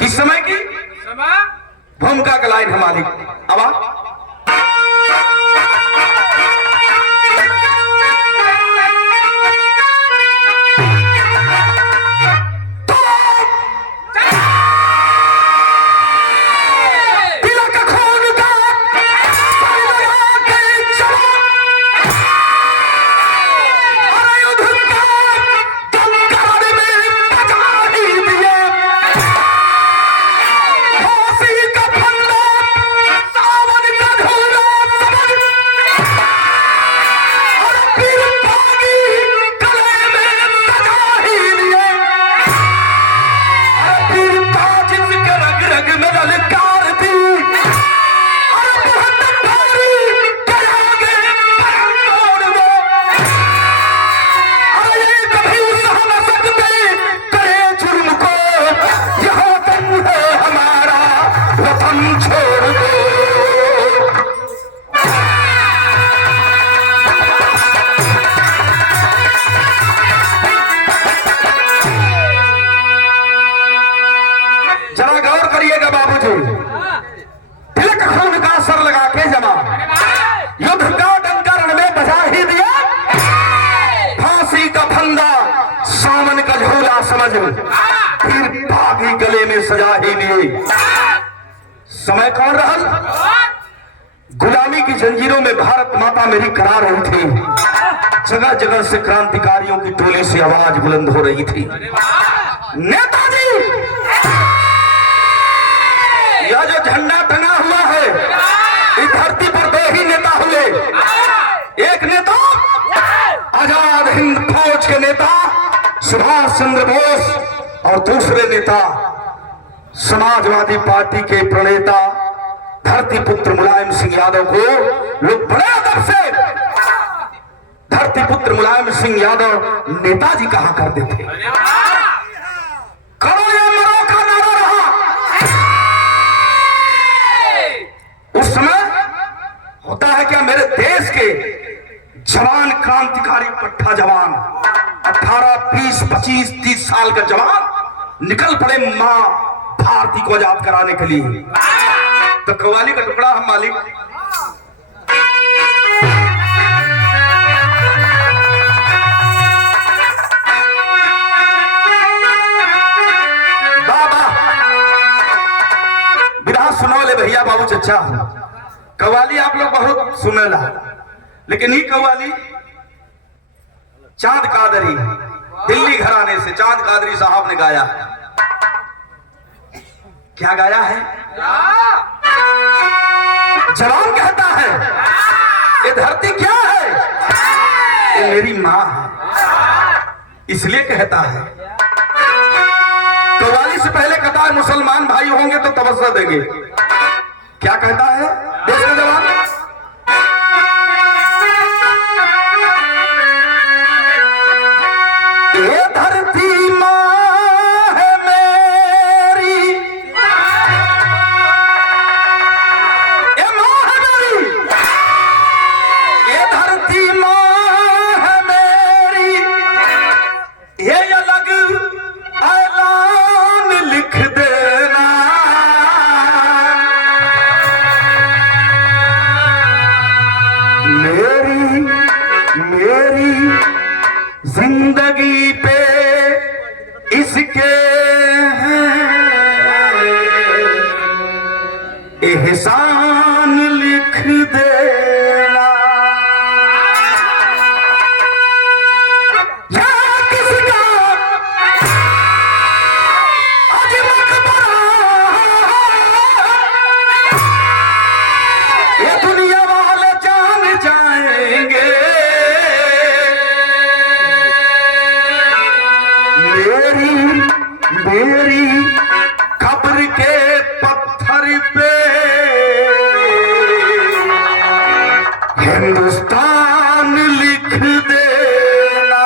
किस समय की भूमिका का लाइन है मालिक। अब फिर भागी गले में सजा ही लिए। समय कौन रहल? गुलामी की जंजीरों में भारत माता मेरी करा रही थी। जगह जगह से क्रांतिकारियों की टोली से आवाज बुलंद हो रही थी, नेताजी यह जो झंडा टंगा हुआ है इस धरती पर दो ही नेता हुए। एक नेता आजाद हिंद फौज के नेता सुभाष चंद्र बोस और दूसरे नेता समाजवादी पार्टी के प्रणेता धरती पुत्र मुलायम सिंह यादव को लोग बड़े अदब से धरती पुत्र मुलायम सिंह यादव नेताजी कहा करते थे। करो या मरो का नारा रहा। उस समय होता है क्या, मेरे देश के जवान क्रांतिकारी पट्टा जवान 18, 20, 25, 30 साल का जवान निकल पड़े मां भारती को आजाद कराने के लिए। तो कव्वाली का टुकड़ा हम मालिक बाबा विधा सुनो ले भैया बाबू चचा। कव्वाली आप लोग बहुत सुनेला, लेकिन ये कव्वाली चांद कादरी दिल्ली घराने से चांद कादरी साहब ने गाया। क्या गाया है? जवान कहता है ये धरती क्या है, ये मेरी मां है, इसलिए कहता है। कव्वाली से पहले कहता है मुसलमान भाई होंगे तो तवज्जो देंगे। क्या कहता है देश का जवान? ये धरती मां है मेरी, ये मां है मेरी, ये धरती मां है मेरी, ये अलग ऐलान लिख देना। मेरी मेरी जिंदगी पे इसके एहसान लिख देना। या किसका आज मकबरा, ये दुनिया वाले जान जाएंगे। मेरी कब्र के पत्थर पे हिंदुस्तान लिख देना।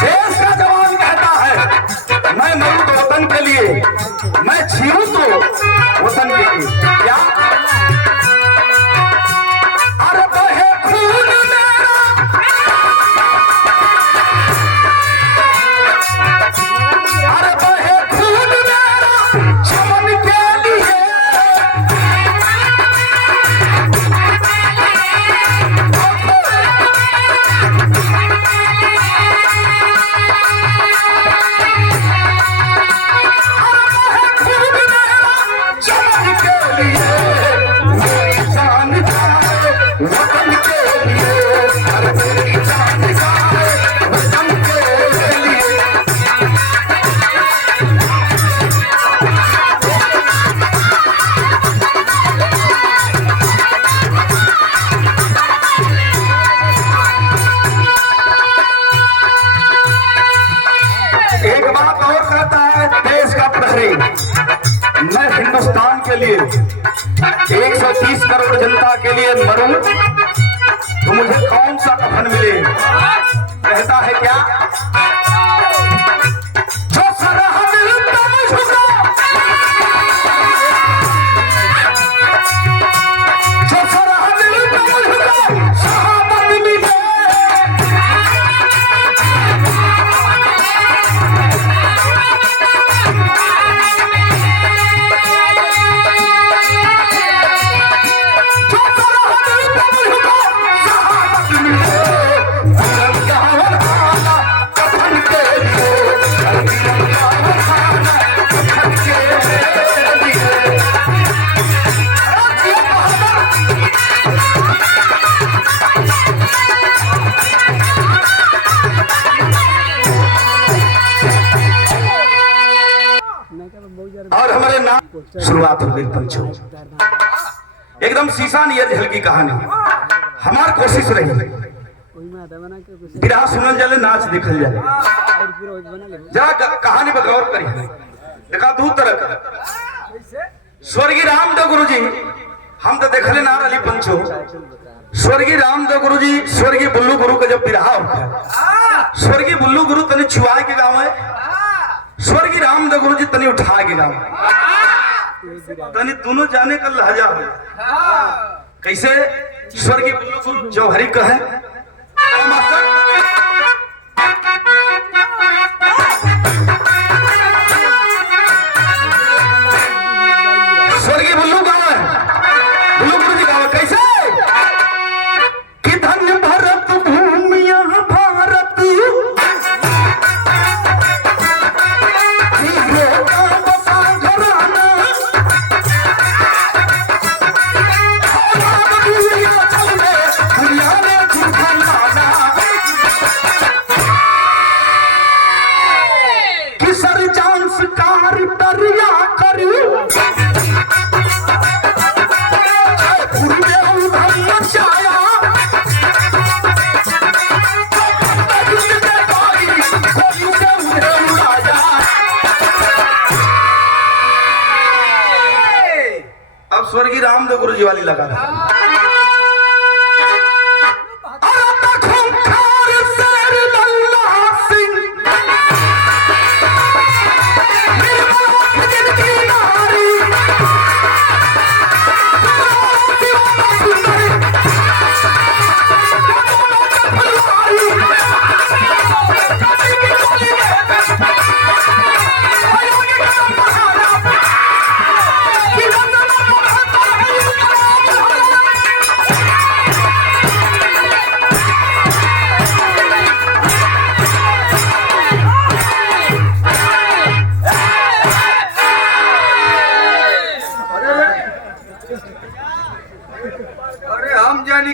देश का जवान कहता है मैं मरूं तो वतन के लिए, मैं जीऊं तो के लिए 130 करोड़ जनता के लिए मरूं तो मुझे कौन सा कफन मिले। कहता है क्या, जो सरहद तम झुका, जो सरहद तम झुका, शहादत मिले। और हमारे नाम शुरुआत हो गई पंचो, एकदम शीशा नियर झल की कहानी। हमार कोशिश रही विराह सुनल जाले, नाच देखल जाले, जरा कहानी पर गौर करिए। देखा दू तरह का स्वर्गीय रामदेव गुरु जी, हम तो देखले ना रही पंचो। स्वर्गीय रामदेव गुरु जी, स्वर्गीय बुल्लू गुरु का जब विराह होता, स्वर्गीय बुल्लू गुरु तने छुआ के गाँव है, स्वर्गीय रामदेव गुरु जी तनी उठा के गाँव, तनी दोनों जाने का लहजा है। कैसे स्वर्गीय बुल्लू गुरु जौहरी का है, स्वर्गीय बुल्लू गाँव है, बुल्लू गुरु जी गाँव कैसे कि धन्य भरत भूमिया भारत, स्वर्गीय रामदेव गुरु जी वाली लगा था।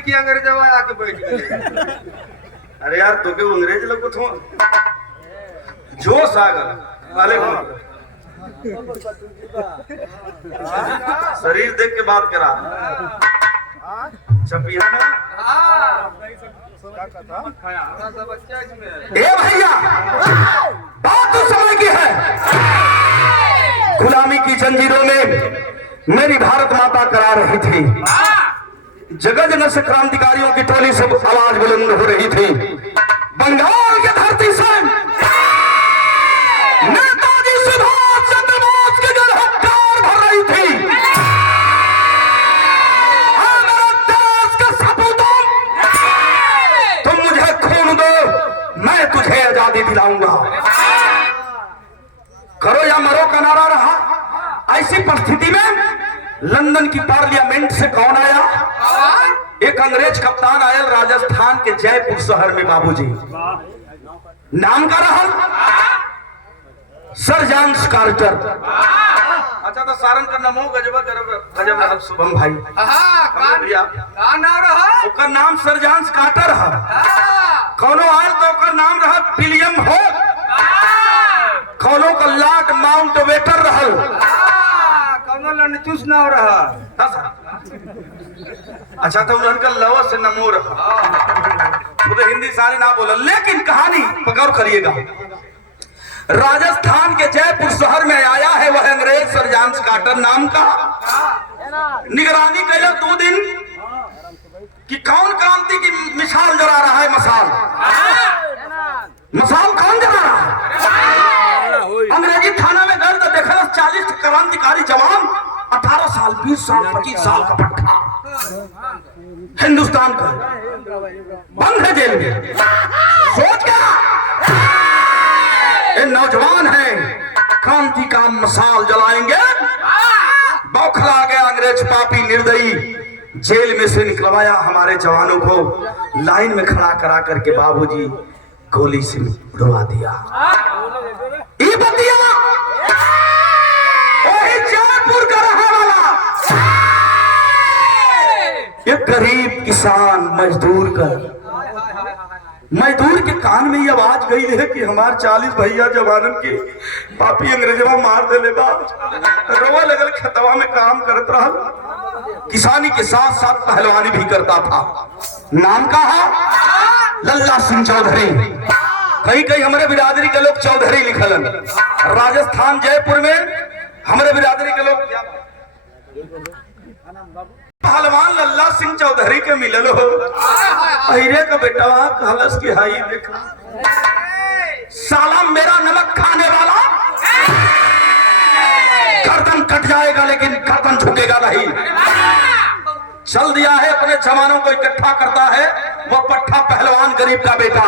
की अंग्रेज आके बैठ गए। अरे यार तो के अंग्रेज लोग थो जोश आ गल वाले शरीर देख के बात करा छपिया ना। ए भैया बात तो समय की है, गुलामी की जंजीरों में मेरी भारत माता करा रही थी, जगह जगह से क्रांतिकारियों की टोली से आवाज बुलंद हो रही थी। बंगाल की धरती से नेताजी सुभाष चंद्र बोस की जलहकार भर रही थी। मेरे देश के सपूतों, तुम मुझे खून दो, मैं तुझे आजादी दिलाऊंगा। करो या मरो का नारा रहा। ऐसी परिस्थिति में लंदन की पार्लियामेंट से कौन आया? एक अंग्रेज कप्तान आया राजस्थान के जयपुर शहर में बाबूजी, नाम का रहा सर जॉन कार्टर। अच्छा तो सारंग का नमो गजब रहल शुभम भाई। भैया का नाम सर जॉन कार्टर है। कौनो आयल तो का नाम रहा विलियम हो, कौनो का लॉर्ड माउंटबेटन रहल, लंडचूस ना हो रहा। अच्छा तो उनका लव से नमो रहा। तो हिंदी सारे ना बोला, लेकिन कहानी पकड़ करिएगा। राजस्थान के जयपुर शहर में आया है वह अंग्रेज सर जॉन कार्टर नाम का। निगरानी कैला 2 दिन कि कौन क्रांति की मिसाल जला रहा है। मसाल कौन जला रहा है? अंग्रेजी थाना में गए तो देखा 40 क्रांतिकारी जवान, 18 साल 20 साल 25 साल का पट्टा, हिंदुस्तान का बंद है जेल में। सोच क्या ये नौजवान हैं क्रांति का मसाल जलाएंगे। बौखला गया अंग्रेज पापी निर्दयी, जेल में से निकलवाया हमारे जवानों को, लाइन में खड़ा करा करके बाबूजी गोली से उड़वा दिया। ये बतिया वही जयपुर का रहने वाला ये गरीब किसान मजदूर के कान में ये आवाज गई है कि हमार 40 भैया जवानन के पापी अंग्रेजवा मार देले बा। रोवा लगल, खेतवा में काम करत रहल, किसानी के साथ साथ पहलवानी भी करता था। नाम का है लल्ला सिंह चौधरी। कई कई हमारे बिरादरी के लोग चौधरी लिखलन। राजस्थान जयपुर में हमारे बिरादरी के लोग पहलवान लल्ला सिंह चौधरी के मिलल हो। अहिरे का बेटा कहलस की हाई देखा साला मेरा नमक खाने वाला गर्दन कट जाएगा लेकिन गर्दन झुकेगा नहीं। चल दिया है, अपने जवानों को इकट्ठा करता है। वह पट्टा पहलवान गरीब का बेटा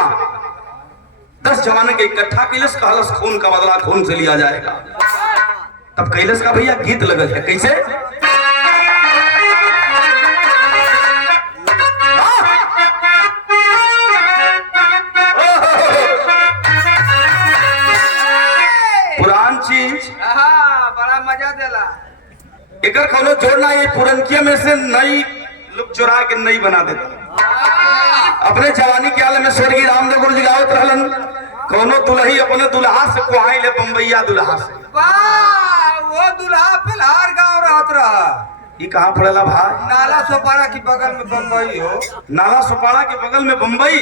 10 जवानों के इकट्ठा कैलस, कहलस खून का बदला खून से लिया जाएगा। तब कैलस का भैया गीत लगल है कैसे? पुरान चीज बड़ा मजा देला। एकर कोनो जोड़ना, ये पुरनकिया में से नई लुक चुरा के नई बना देता। अपने जवानी के आलम में स्वर्गीय रामदेव गुरु जी गावत रहलन, कोनो दुल्ही अपने दुल्हा से कुआई ले बम्बैया दुल्हा से। वाह, वो दुल्हा फिलहार गाँव रहत रहा। ये कहाँ पड़ेला भाई? नाला सोपारा की बगल में बम्बई हो। नाला सोपारा के बगल में बम्बई?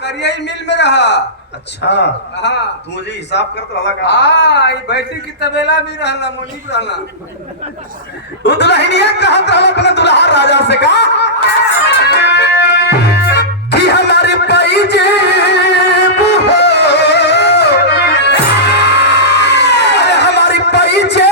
करिया मिल में रहा। अच्छा हाँ, तू मुझे हिसाब करत रहला का? हाँ, भैंसी की तबेला भी रहला, मोनी रहला। वो दुल्हनिया कहत रहला अपने दुल्हा राजा से का कि हमारे पैजे हमारी पैजे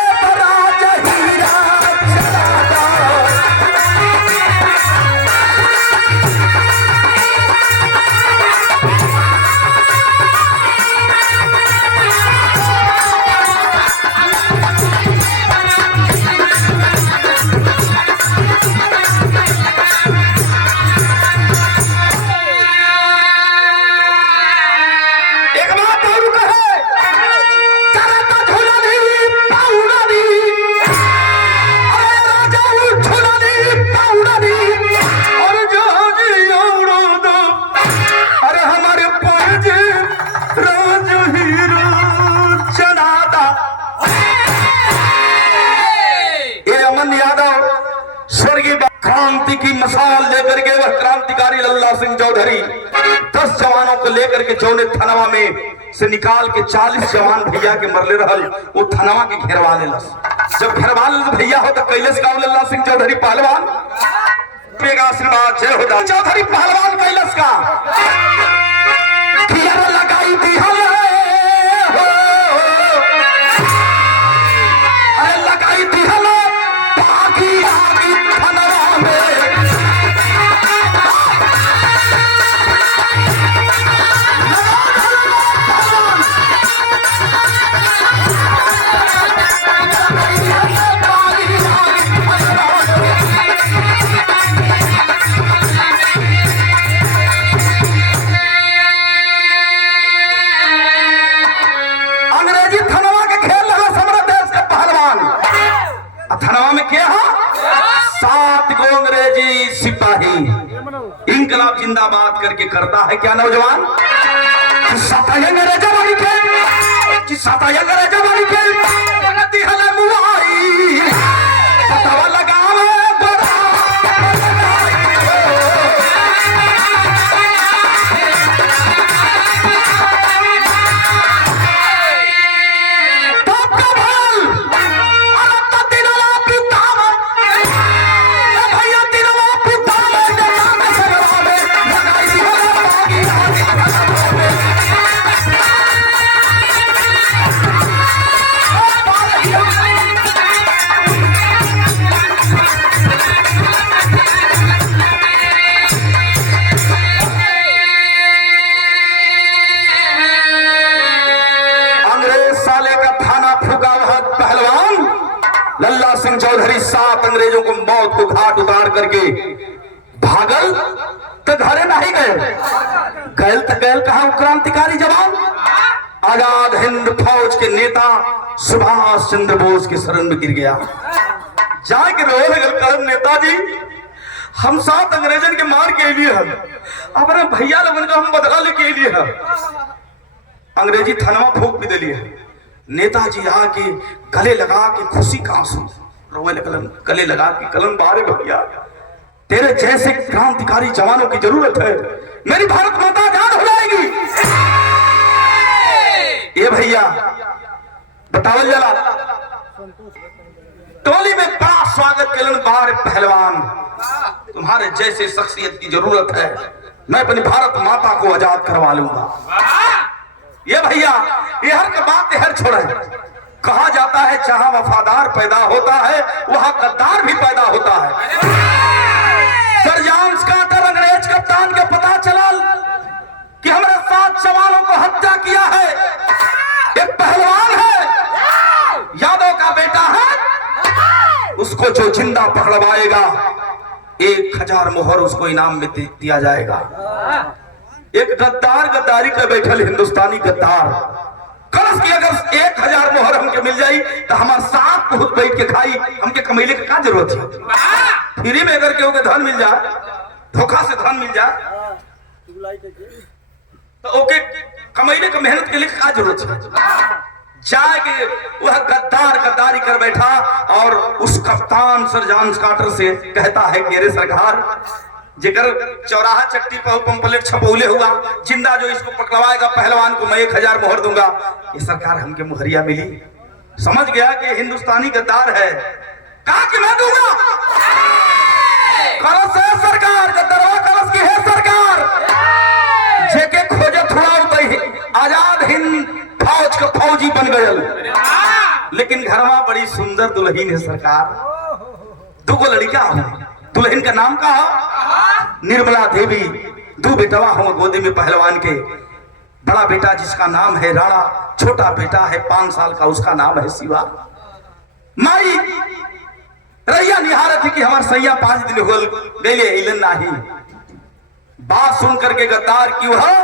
क्रांति की मसाल लेकर के वह क्रांतिकारी लल्ला सिंह चौधरी 10 जवानों को लेकर के जौने थनवा में से निकाल के 40 जवान भैया के मरले रहल, वो थनवा के घेरवा लेलस। जब घेरवा ले भैया हो तो कैलस का लल्ला सिंह चौधरी पहलवान आशीर्वाद जय हो चौधरी पहलवान कैलस का लगाई थी लगाई थी इंकलाब जिंदाबाद करके करता है क्या नौजवान? तो घरे नहीं गए, गैल तो गैल कहा क्रांतिकारी जवान आजाद हिंद फौज के नेता सुभाष चंद्र बोस के शरण में गिर गया। जाके रोए लगल, कलम नेताजी हम साथ अंग्रेजन के मार के लिए हम अपने भैया लोगन का हम बदला लेके लिए हम अंग्रेजी थनवा फूक भी दिली है। नेताजी आके गले लगा के खुशी का आंसू रोए लगलन, गले लगा के कलम बारे भैया तेरे जैसे क्रांतिकारी जवानों की जरूरत है, मेरी भारत माता आजाद हो जाएगी। ये भैया बतावल जला टोली में बड़ा स्वागत कलन बार पहलवान, तुम्हारे जैसे शख्सियत की जरूरत है, मैं अपनी भारत माता को आजाद करवा लूंगा। ये भैया ये हर के बात हर छोड़े, कहा जाता है जहां वफादार पैदा होता है वहां गद्दार भी पैदा होता है। सर जॉन्स कार्टर अंग्रेज कप्तान के पता चला कि हमारे 7 जवानों को हत्या किया है, एक पहलवान है यादव का बेटा है, उसको जो जिंदा पकड़वाएगा 1000 मोहर उसको इनाम में दिया जाएगा। एक गद्दार गद्दारी कर बैठल हिंदुस्तानी गद्दार कलश की अगर 1000 मोहर हमके मिल जाई तो हमारे साथ बहुत बैठ के खाई, हमके कमैले की क्या जरूरत है। फ्री में अगर केहू के धन मिल जाए, धोखा से धन मिल जाए तो ओके कमैले का मेहनत के लिए क्या जरूरत है। जाके वह गद्दार गद्दारी कर बैठा और उस कप्तान सर जॉन्स कार्टर से कहता है कि अरे सरकार जेकर चौराहा चट्टी पर पंपलेट छपौले हुआ जिंदा जो इसको पकड़वाएगा पहलवान को मैं 1000 मोहर दूंगा। ये सरकार हमके मुहरिया मिली, समझ गया कि हिंदुस्तानी गद्दार है, कहा कि मैं दूंगा। कलश है सरकार, गद्दारवा कलश की है सरकार, जेके खोजे थोड़ा आजाद हिंद फौज का फौजी बन गयल। लेकिन घरवा बड़ी सुंदर दुल्हन है सरकार, 2 लड़का हूं, दुल्हन का नाम का निर्मला देवी, 2 बेटवा हूं गोदी में पहलवान के, बड़ा बेटा जिसका नाम है राणा, छोटा बेटा है 5 साल का उसका नाम है शिवा। माई रैया निहारत थी कि हमार सैया 5 दिन हो गए इलन नाही। बात सुन करके गद्दार क्यों है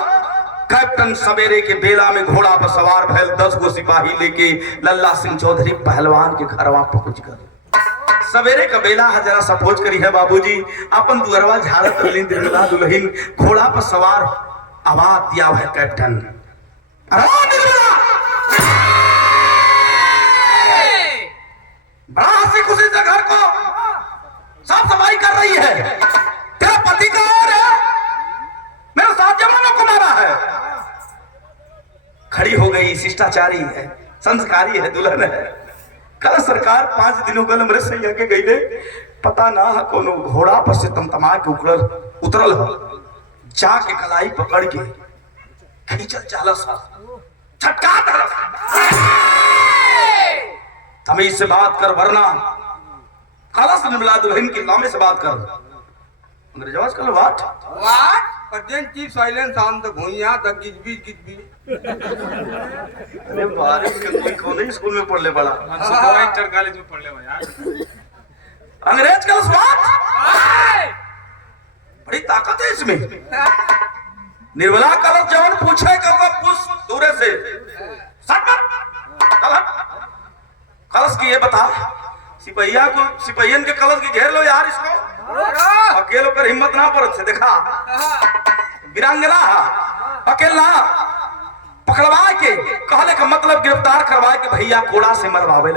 कैप्टन सवेरे के बेला में घोड़ा पर सवार भैल 10 गो सिपाही लेके लल्ला सिंह चौधरी पहलवान के घरवा पहुंच गए। सवेरे का बेला है, जरा सपोज करी है बाबूजी अपन दुअरवा झाड़त निर्मला दुल्हन घोड़ा पर सवार आवाज दिया है कैप्टन, बड़ा हंसी खुशी से घर को साफ सफाई कर रही है, तेरा पति कहाँ है, मेरे 7 जवानों को मारा है। खड़ी हो गई, शिष्टाचारी है, संस्कारी है, दुल्हन है। कल सरकार 5 दिनों कल मेरे सैया के गई पता ना कोनो घोड़ा पर से तमतमा के उतरल हो, जाके कलाई पकड़ के खींचल चालस झटका तमीज से बात कर वरना काला से निर्मला दुल्हन की लामे से बात कर। अंग्रेजवा कल what Urgent keep silence on the भुइया the गिजबी। अरे बारिश के कोई कौन स्कूल में पढ़ ले बड़ा, इंटर कॉलेज में पढ़ ले यार। अंग्रेज का स्वाद बड़ी ताकत है इसमें। निर्मला कलश जवान पूछे पूछ दूरे से कलश की ये बता सिपहिया को सिपहियन के कलश की घेर लो यार, इसको अकेले पर हिम्मत ना पड़त से देखा वीरांगना अकेला पकड़वा के कहले का मतलब गिरफ्तार करवा के भैया कोड़ा से मरवावे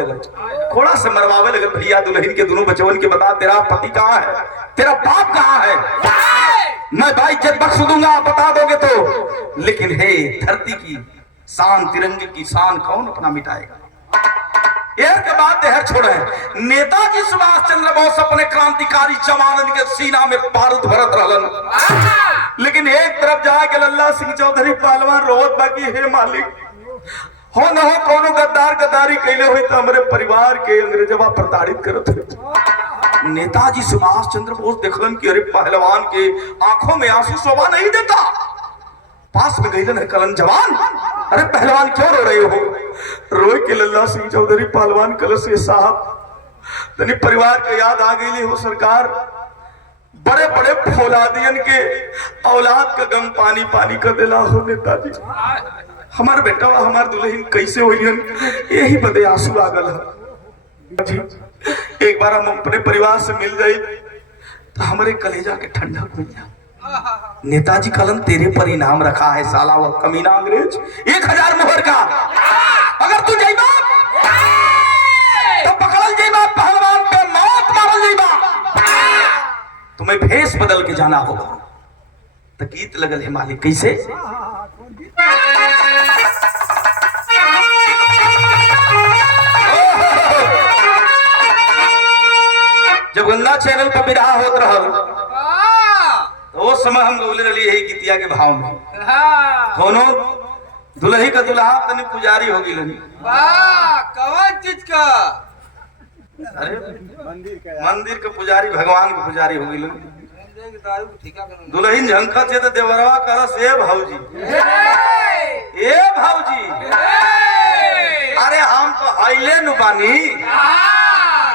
लगल भैया दुल्हन के दोनों बचवन के बता तेरा पति कहाँ है, तेरा बाप कहाँ है, मैं भाई इज्जत बख्श दूंगा बता दोगे तो। लेकिन हे धरती की शान तिरंगे की शान कौन अपना मिटाएगा। यह के बाद देहर छोड़े नेताजी सुभाष चंद्र बोस अपने क्रांतिकारी जवानन के सीना में बारूद भरत रहलन, लेकिन एक तरफ जाके लल्ला सिंह चौधरी पहलवान रोवत बाकी हे मालिक हो न हो कोनो गद्दार गद्दारी कैले हुई तो हमारे परिवार के अंग्रेजवा प्रताड़ित करत है। नेताजी सुभाष चंद्र बोस देखलन कि अरे पहलवान के आंखों में आंसू शोभा नहीं देता, पास में गईलन है कलन जवान, अरे पहलवान क्यों रो रहे हो, रोए के लल्ला सिंह चौधरी पहलवान कलश साहब तनी परिवार के याद आ गई हो सरकार, बड़े बड़े फौलादियन के औलाद का गम पानी पानी कर देला हो नेताजी। हमार बेटा हमार दुल्हन कैसे होइहन यही बदे आंसू आ गल है। एक बार हम अपने परिवार से मिल जाए तो हमारे कलेजा के ठंडा हो जाए। नेताजी कलम तेरे पर इनाम रखा है साला वह कमीना अंग्रेज 1000 मोहर का। अगर तू जाइबा तो पकड़ल जाइबा, पहलवान पे मौत मारल जाइबा, तुम्हें भेष बदल के जाना होगा। तो गीत लगल है मालिक कैसे? जब गंगा चैनल पर विराह होत रहल तो वो समय हम बोले रही है गीतिया के भाव में कोनो दुल्ही का दुल्हा तनी पुजारी होगी लनी। कौन चीज का? अरे मंदिर के पुजारी, भगवान के पुजारी होगी लनी। दुल्हन झंखत है तो देवरवा करस ए भाऊजी, ए भाऊजी। अरे हम तो हाइले नु बानी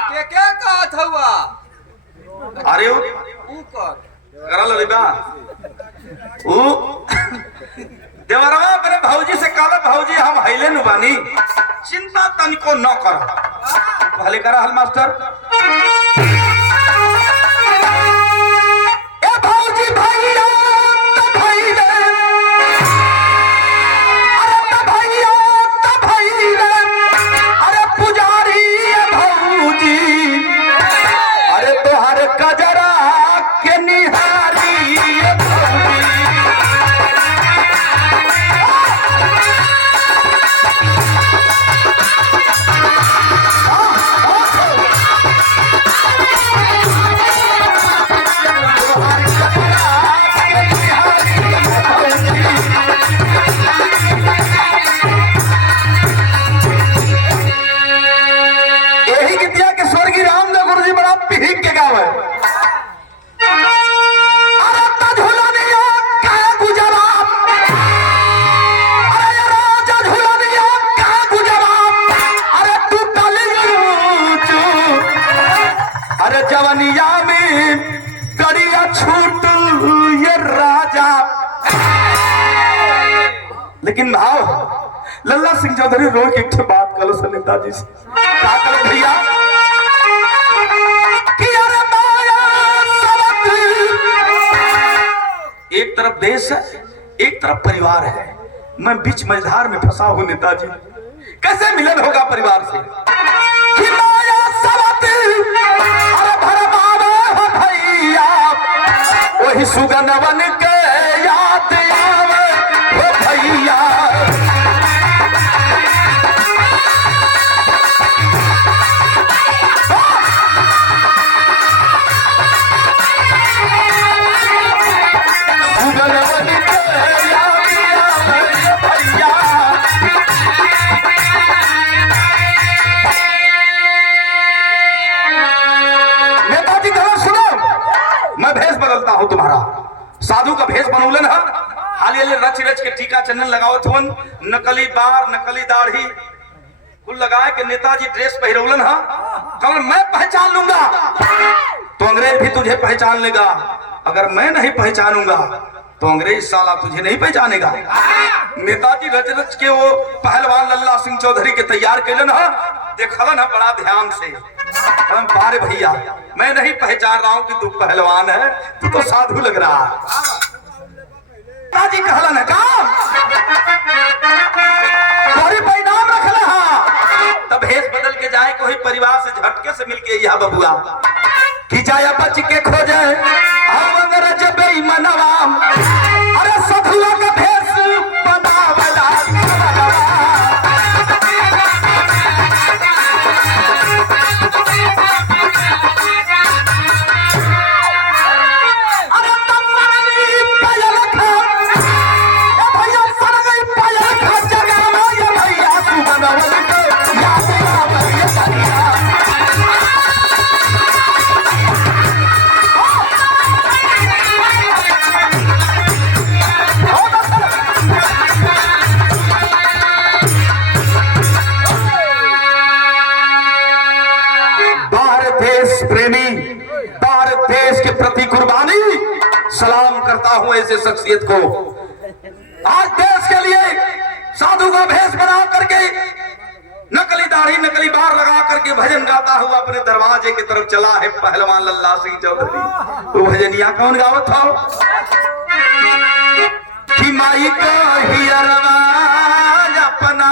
के कहत हुआ? अरे ऊ कर करल लेबा ऊ देवरवा अपने भाऊजी से कहला भाऊजी हम हाइले नु बानी, चिंता तनिको न कर। कहले करा हल मास्टर ए भाऊजी भैया त भैले, अरे त भैया त भैले, अरे पुजारी ए भाऊजी, अरे तोहर कजरा के निहारी ए भाऊजी। यही गीतिया के स्वर्गीय रामदेव गुरु जी बड़ा पिहिक के गाँव है। अरे झूलनिया का गुजरा, अरे राजा झूलनिया का गुजरा, अरे तू टलियूचू, अरे जवनिया में गड़िया छूट ये राजा। लेकिन भाव लल्ला सिंह चौधरी रोज एक बात करो से नेताजी से क्या करो भैया कि अरे माया सबक, एक तरफ देश है एक तरफ परिवार है, मैं बीच मझधार में फंसा हूं नेताजी, कैसे मिलन होगा परिवार से? कि माया सबक, अरे भरमावे हो भैया, वही सुगंधवन के याद आवे हो भैया। नेताजी कहो सुनो, मैं भेष बदलता हूं तुम्हारा, साधु का भेष बनौलन है, हालिया रच रच के टीका चंदन लगाओ थोन, नकली बार नकली दाढ़ी कुल लगाए के नेताजी ड्रेस पहरौलन है। कल मैं पहचान लूंगा तो अंग्रेज भी तुझे पहचान लेगा, अगर मैं नहीं पहचानूंगा तो अंग्रेज साला तुझे नहीं पहचानेगा। नेताजी रच रच के वो पहलवान लल्ला सिंह चौधरी के तैयार कैलन है, देखलन है बड़ा ध्यान से। हम बारे भैया मैं नहीं पहचान रहा हूं कि तू पहलवान है, तू तो साधु लग रहा है। नेताजी कहलन है काम कोई परिणाम रखला है, तब भेष बदल के जाए कोई परिवार से झटके से मिलके यह बबुआ कि जाया बच के खोजे हम अंग्रेज बेईमानवा, अरे सखुआ का भेष बनावला। अरे तमनी पायल खा, ए भैया सरगई पायल खा, जगावा ये भैया सुबनवल के याद आवे ये करिया। हूं ऐसे शख्सियत को। आज देश के लिए साधु का भेष बना करके, नकली दाढ़ी नकली बार लगा करके भजन गाता हुआ अपने दरवाजे की तरफ चला है पहलवान लल्ला सिंह चौधरी। वो भजनिया कौन गावत था कि माई का ही अरवाज अपना,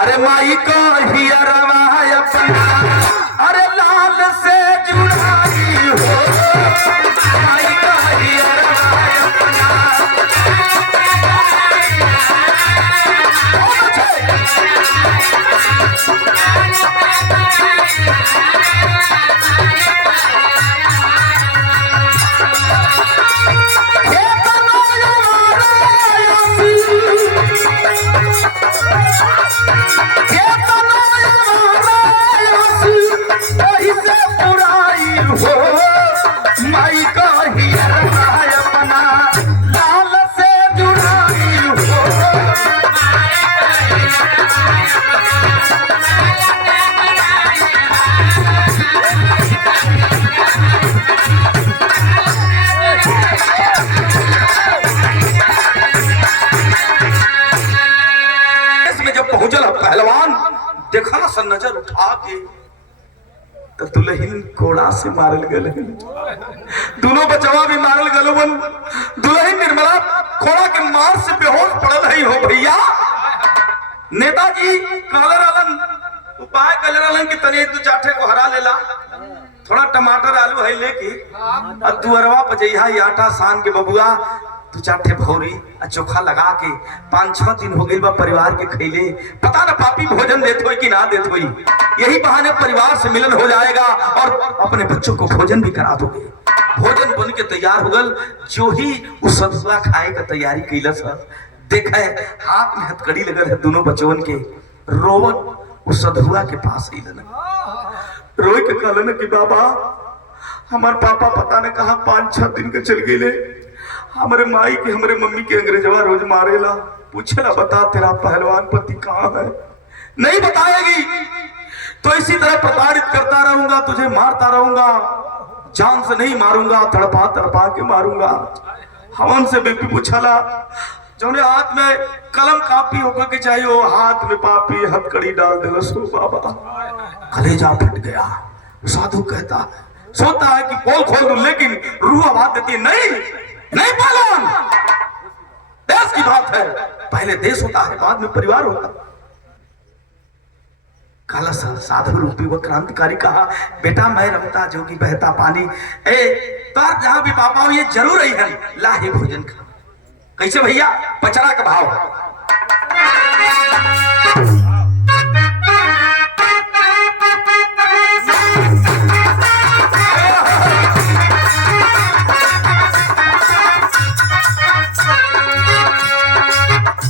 अरे माई को ही अरवाज अपना, अरे लाल से जुड़ाई हो, माई का ही अरवाज अपना। माई का ही अरवाज अपना, लाल से जुड़ाई हो। इसमें जब पहुंचल पहलवान देखा ना, सन नजर उठा के तो दुल्हन कोड़ा से मारल गल, दोनों बचवा भी मारल गल। दुल्हन निर्मला कोड़ा के मार से बेहोश पड़ल है हो भैया। नेताजी कहले रहलन, उपाय कहले रहलन कि तनी दू चाठे को हरा लेला, थोड़ा टमाटर आलू है लेके और दुअरवा पजैहा आटा सान के बबुआ दू चाठे भौरी और चोखा लगा के 5-6 दिन हो गई बा परिवार के खैले, पता ना पापी भोजन देत होई कि ना देत होई। यही बहाने परिवार से मिलन हो जाएगा और अपने बच्चों को भोजन भी करा दोगे। भोजन बन के तैयार हो गल, जो ही उस सतुआ खाए का तैयारी कैलस देखे हाथ में हथकड़ी लगल है दोनों बचवन के। रोवत उस सधुआ के पास अइलन, रोई के कहलन कि बाबा हमार पापा पता न कहा 5-6 दिन के चल गए, हमारे माई के हमारे मम्मी के अंग्रेजवा रोज मारेला, पूछेला बता तेरा पहलवान पति कहाँ है। नहीं बताएगी तो इसी तरह प्रताड़ित करता रहूंगा, तुझे मारता रहूंगा, जान से नहीं मारूंगा, तड़पा तड़पा के मारूंगा। हमन से बेपी पूछला जौने हाथ में कलम कापी होकर के चाहिए, वो हाथ में पापी हथकड़ी डाल देगा। सो बाबा कलेजा फट गया। साधु कहता है, सोता है कि पोल खोल दूं, लेकिन रूह आवाज देती है नहीं नहीं पालन, देश की बात है, पहले देश होता है बाद में परिवार होता। काला साधु रूपी वो क्रांतिकारी कहा, बेटा मैं रमता जोगी बहता पानी, ए तो जहां भी पापा हो ये जरूर ही है, लाहे भोजन खा। कैसे भैया? पचड़ा का भाव।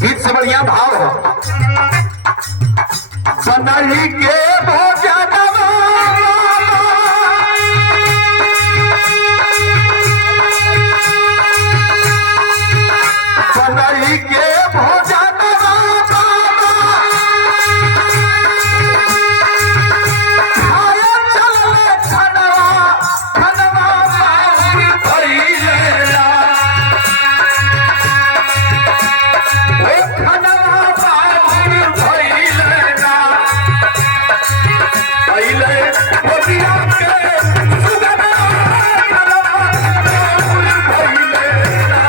गीत से बढ़िया भाव है। बनही के भोजन बनही के भोजन खाए चले खनवा खनवा बाहुर भइलेला, ओ खनवा बाहुर भइलेला, पहिले बोलिया के सुगना खनवा बाहुर भइलेला।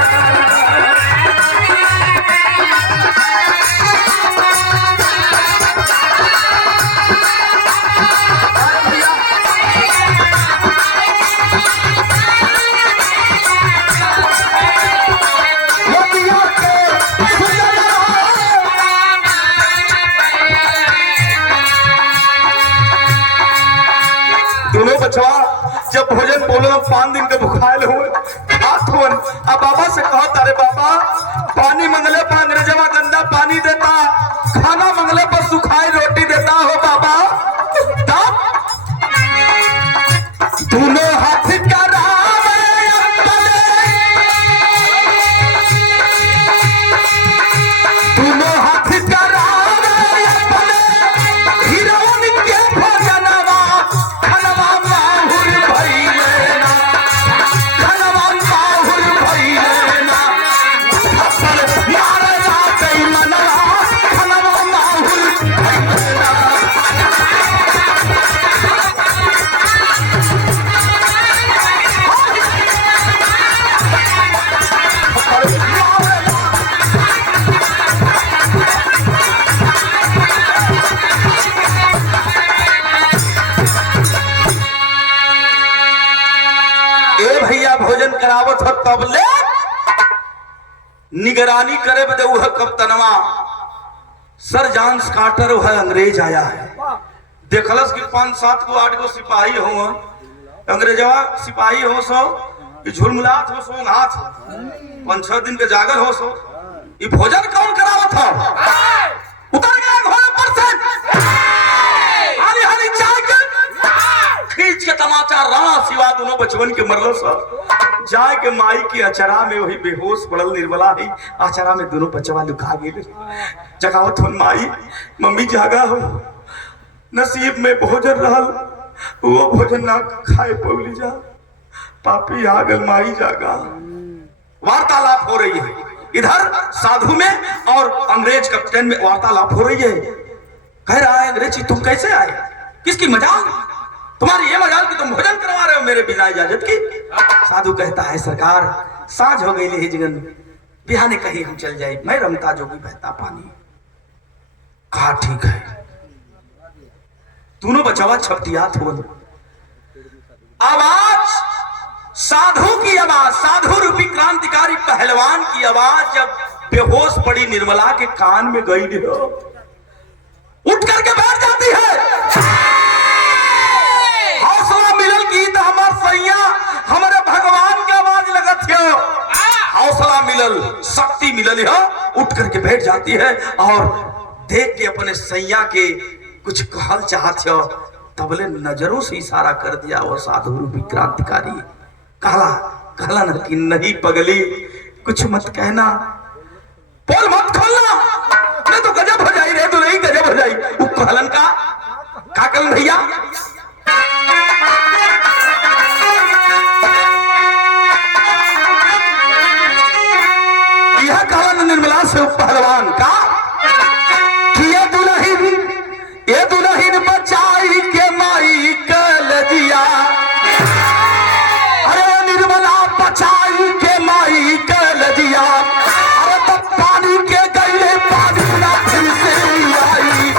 दोनों बचवा जब भोजन बोलो 5 दिन के भुखायल हो हाथ हो, अब बाबा से कहा तारे बाबा पानी मंगले पर अंग्रेजवा गंदा पानी देता, खाना मंगले पर सुखाई रोटी देता हो बाबा। तब दोनों हाथ करावे दोनों हाथ करावे हिरौन के भोजनवा खनवा बाहुर भइलेला, करावत हो तब ले निगरानी करे बदे वह कप्तनवा सर जॉन्स कार्टर वह अंग्रेज आया है। देखलस कि 5-7 को 8 को सिपाही हो, अंग्रेजवा सिपाही हो सो कि झुलमुलात हो सो हाथ 5-6 दिन के जागल हो सो। ये भोजन कौन करावत हो? उतर गया घोड़े पर से, हरी हरी चाय के खींच के तमाचा राणा सिवा दोनों बचवन के मरलो सब जाए के माई की अचरा में वही बेहोश पड़ल निर्मला ही अचरा में दोनों बचवा लुका गेले। जगावत हो माई, मम्मी जागा हो, नसीब में भोजन रहल वो भोजन ना खाए पौली जा, पापी आगल माई जागा। वार्तालाप हो रही है इधर साधु में और अंग्रेज कप्तान में वार्तालाप हो रही है। कह रहा है अंग्रेजी तुम कैसे आए, किसकी मजाल, तुम्हारी ये मजाल कि तुम भोजन करवा रहे हो मेरे बिना इजाजत की। साधु कहता है सरकार साँझ हो गई ले जगन बिहाने कहीं हम चल जाए, मैं रमता जोगी बहता पानी। कहा ठीक है। दोनों बचावा छपतियात हो। आवाज साधु की आवाज, साधु रूपी क्रांतिकारी पहलवान की आवाज जब बेहोश पड़ी निर्मला के कान में गई हो, उठ करके बैठ जाती है। हौसला मिलल की तो हमार सैया हमारे भगवान की आवाज लगत हो, हौसला मिलल, शक्ति मिलल हो, उठ करके बैठ जाती है और देख के अपने सैया के कुछ कहल चाहत हो, तबले नजरों से इशारा कर दिया वो साधु रूपी क्रांतिकारी। कहला न कि नहीं पगली कुछ मत कहना, पोल मत खोलना, नहीं तो गजब हो जाई रे, तो नहीं गजब हो जाई। वो कहलन का कहलन भैया यह कहलन निर्मला से पहलवान का कि ये दुल्हन बचाई के माई कल दिया, बचाई के माई कल दिया, अरे तो पानी के गईले पानी ना फिर से आई।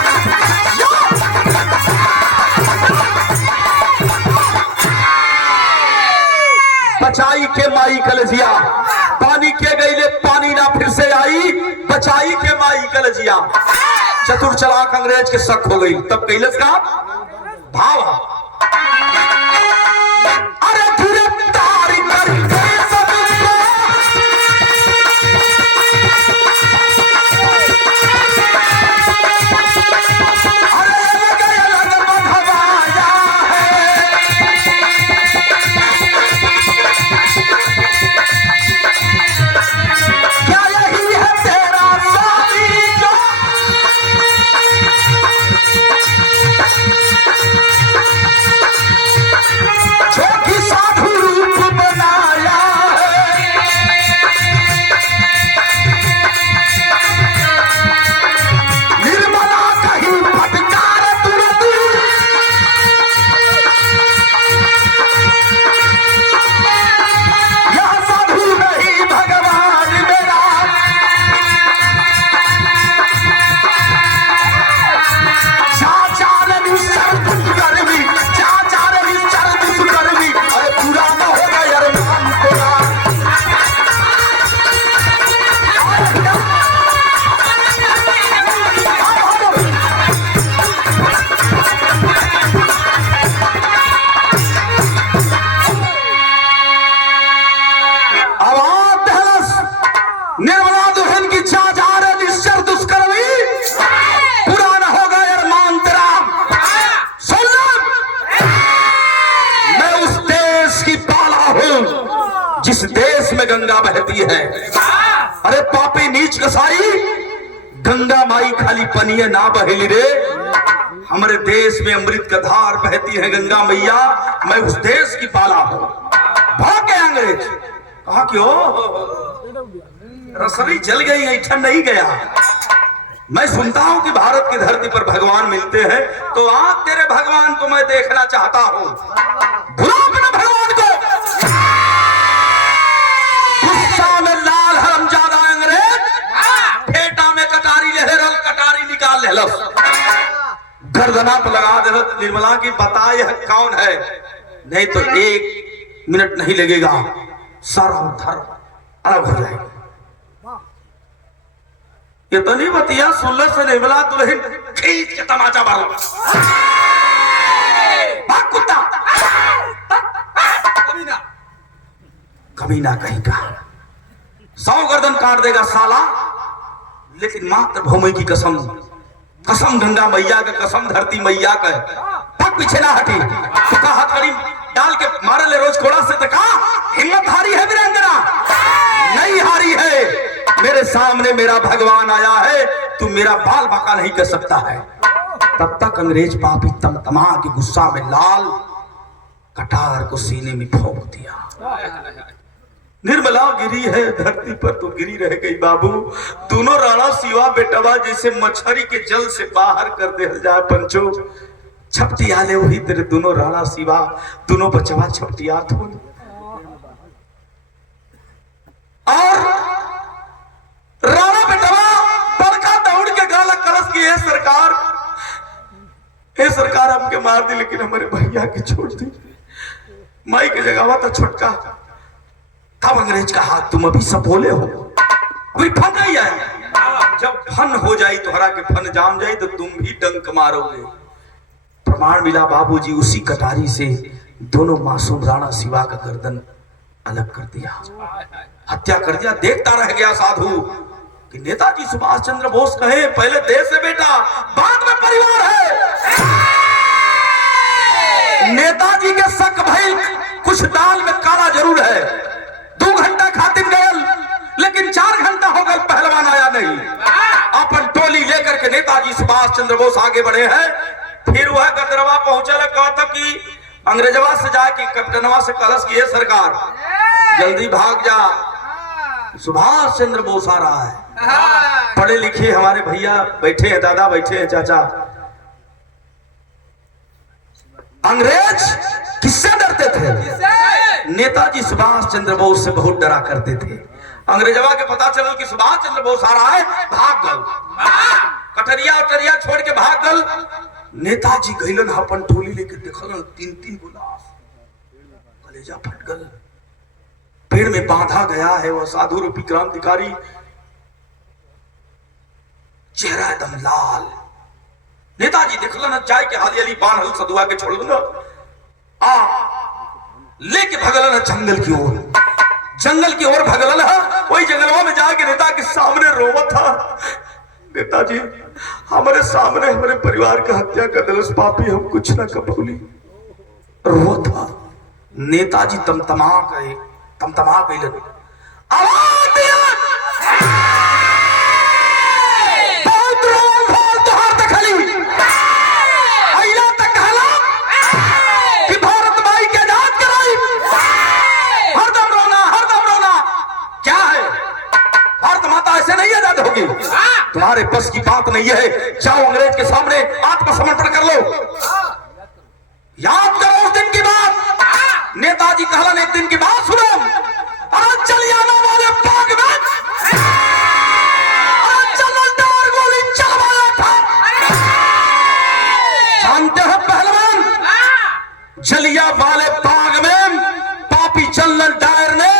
बचाई के माई कल दिया, पानी के गईले पानी ना फिर से आई, बचाई के माई कल दिया। चतुर चालाक अंग्रेज के शक हो गई, तब कैलस का भाव जिस देश में गंगा बहती है। अरे पापी नीच कसाई, गंगा माई खाली पनिये ना बहेली रे, हमारे देश में अमृत का धार बहती है गंगा मैया, मैं उस देश की पाला हूं। भाग गए अंग्रेज, कहा कि ओ रसोई जल गई, ऐठा नहीं गया। मैं सुनता हूं कि भारत की धरती पर भगवान मिलते हैं, तो आज तेरे भगवान को मैं देखना चाहता हूं। बुला अपने भगवान को। गुस्सा में लाल हरमजादा अंग्रेज फेटा में कटारी लहरल, कटारी निकाल लेलस, गर्दना पर लगा दे। निर्मला की बता यह कौन है, नहीं तो 1 मिनट नहीं लगेगा, सर और धर अलग हो जाएगी। ये तो नहीं बतिया सुल्लत से नहीं मिला दुल्हन खींच के तमाचा मारो। भाग कुत्ता, कभी ना कहीं का 100 गर्दन काट देगा साला, लेकिन मातृभूमि की कसम, कसम गंगा मैया का, कसम धरती मैया का, पग पीछे ना हटी। तो का हथकड़ी डाल के मारे ले रोज कोड़ा से, तो कहा हिम्मत हारी है वीरांगना? नहीं हारी है। मेरे सामने मेरा भगवान आया है, तू मेरा बाल बाका नहीं कर सकता है। तब तक अंग्रेज पापी तमतमा के गुस्सा में लाल कटार को सीने में ठोक दिया। निर्मला गिरी है धरती पर तो गिरी रह गई बाबू। दोनों राणा शिवा बेटवा जैसे मछली के जल से बाहर कर दे जाए पंचो। छपटी आले वही तेरे दोनों राणा शिवा, दोनों बचवा छपटिया थो। और राणा बेटवा बड़का दौड़ के गाला कलश की, हे सरकार हमके मार दी, लेकिन हमारे भैया के छोड़ दी। माई के जगह था छोटका। तब अंग्रेज का हाथ, तुम अभी सब बोले हो, अभी फन नहीं आया। जब फन हो जाई तोहरा के फन जाम जाई तो तुम भी डंक मारोगे। प्रमाण मिला बाबूजी, उसी कटारी से दोनों मासूम राणा शिवा का गर्दन अलग कर दिया, हत्या कर दिया। देखता रह गया साधु कि नेताजी सुभाष चंद्र बोस कहे पहले देश है बेटा, बाद में परिवार है। नेताजी के शक भई कुछ दाल में काला जरूर है। 2 घंटा खातिर गए, लेकिन 4 घंटा हो गए, पहलवान आया नहीं। अपन टोली लेकर के नेताजी सुभाष चंद्र बोस आगे बढ़े हैं। फिर वह गदरवा पहुंचे, कहता कि अंग्रेजवा से जाके कैप्टनवा से कलश की, सरकार जल्दी भाग जा, सुभाष चंद्र बोस आ रहा है। पढ़े लिखे हमारे भैया बैठे हैं, दादा बैठे हैं, चाचा। अंग्रेज किससे डरते थे? नेताजी सुभाष चंद्र बोस से बहुत डरा करते थे। अंग्रेजवा के पता चल कि सुभाष चंद्र बोस आ रहा है, भाग गल, कटरिया उटरिया छोड़ के भाग गल। नेताजी गइलन अपन टोली लेके, देखलन 3-3 गुलास, कलेजा फट गल। पेड़ में बांधा गया है वह साधु रूपी क्रांतिकारी, चेहरा एकदम लाल। नेताजी देखलन चाय के हाली अली बांधल सदुआ के छोड़ दूंगा, लेके भगलन जंगल की ओर। जंगल की ओर भगलन है, वही जंगलवा में जाके नेता के सामने रोवा था। नेताजी हमारे सामने हमारे परिवार का हत्या कर दिलस पापी, हम कुछ ना कबूली। रोवा था। नेताजी तमतमा गए, तमतमा गए, आवाज दिया, बहुत रोल खोल तोहार दखली, अइला तक कहला कि भारत माई के आजाद कराई। हरदम रोना, हरदम रोना। क्या है, भारत माता ऐसे नहीं आजाद होगी, तुम्हारे बस की बात नहीं है। जाओ अंग्रेज के सामने आत्मसमर्पण कर लो। याद करो उस दिन की बात। नेताजी कहलन एक दिन की बात सुनो, जलियाना वाले बाग में जलंधर गोली चलवाया था। जानते हो पहलवान, जलिया वाले बाग में पापी जनरल डायर ने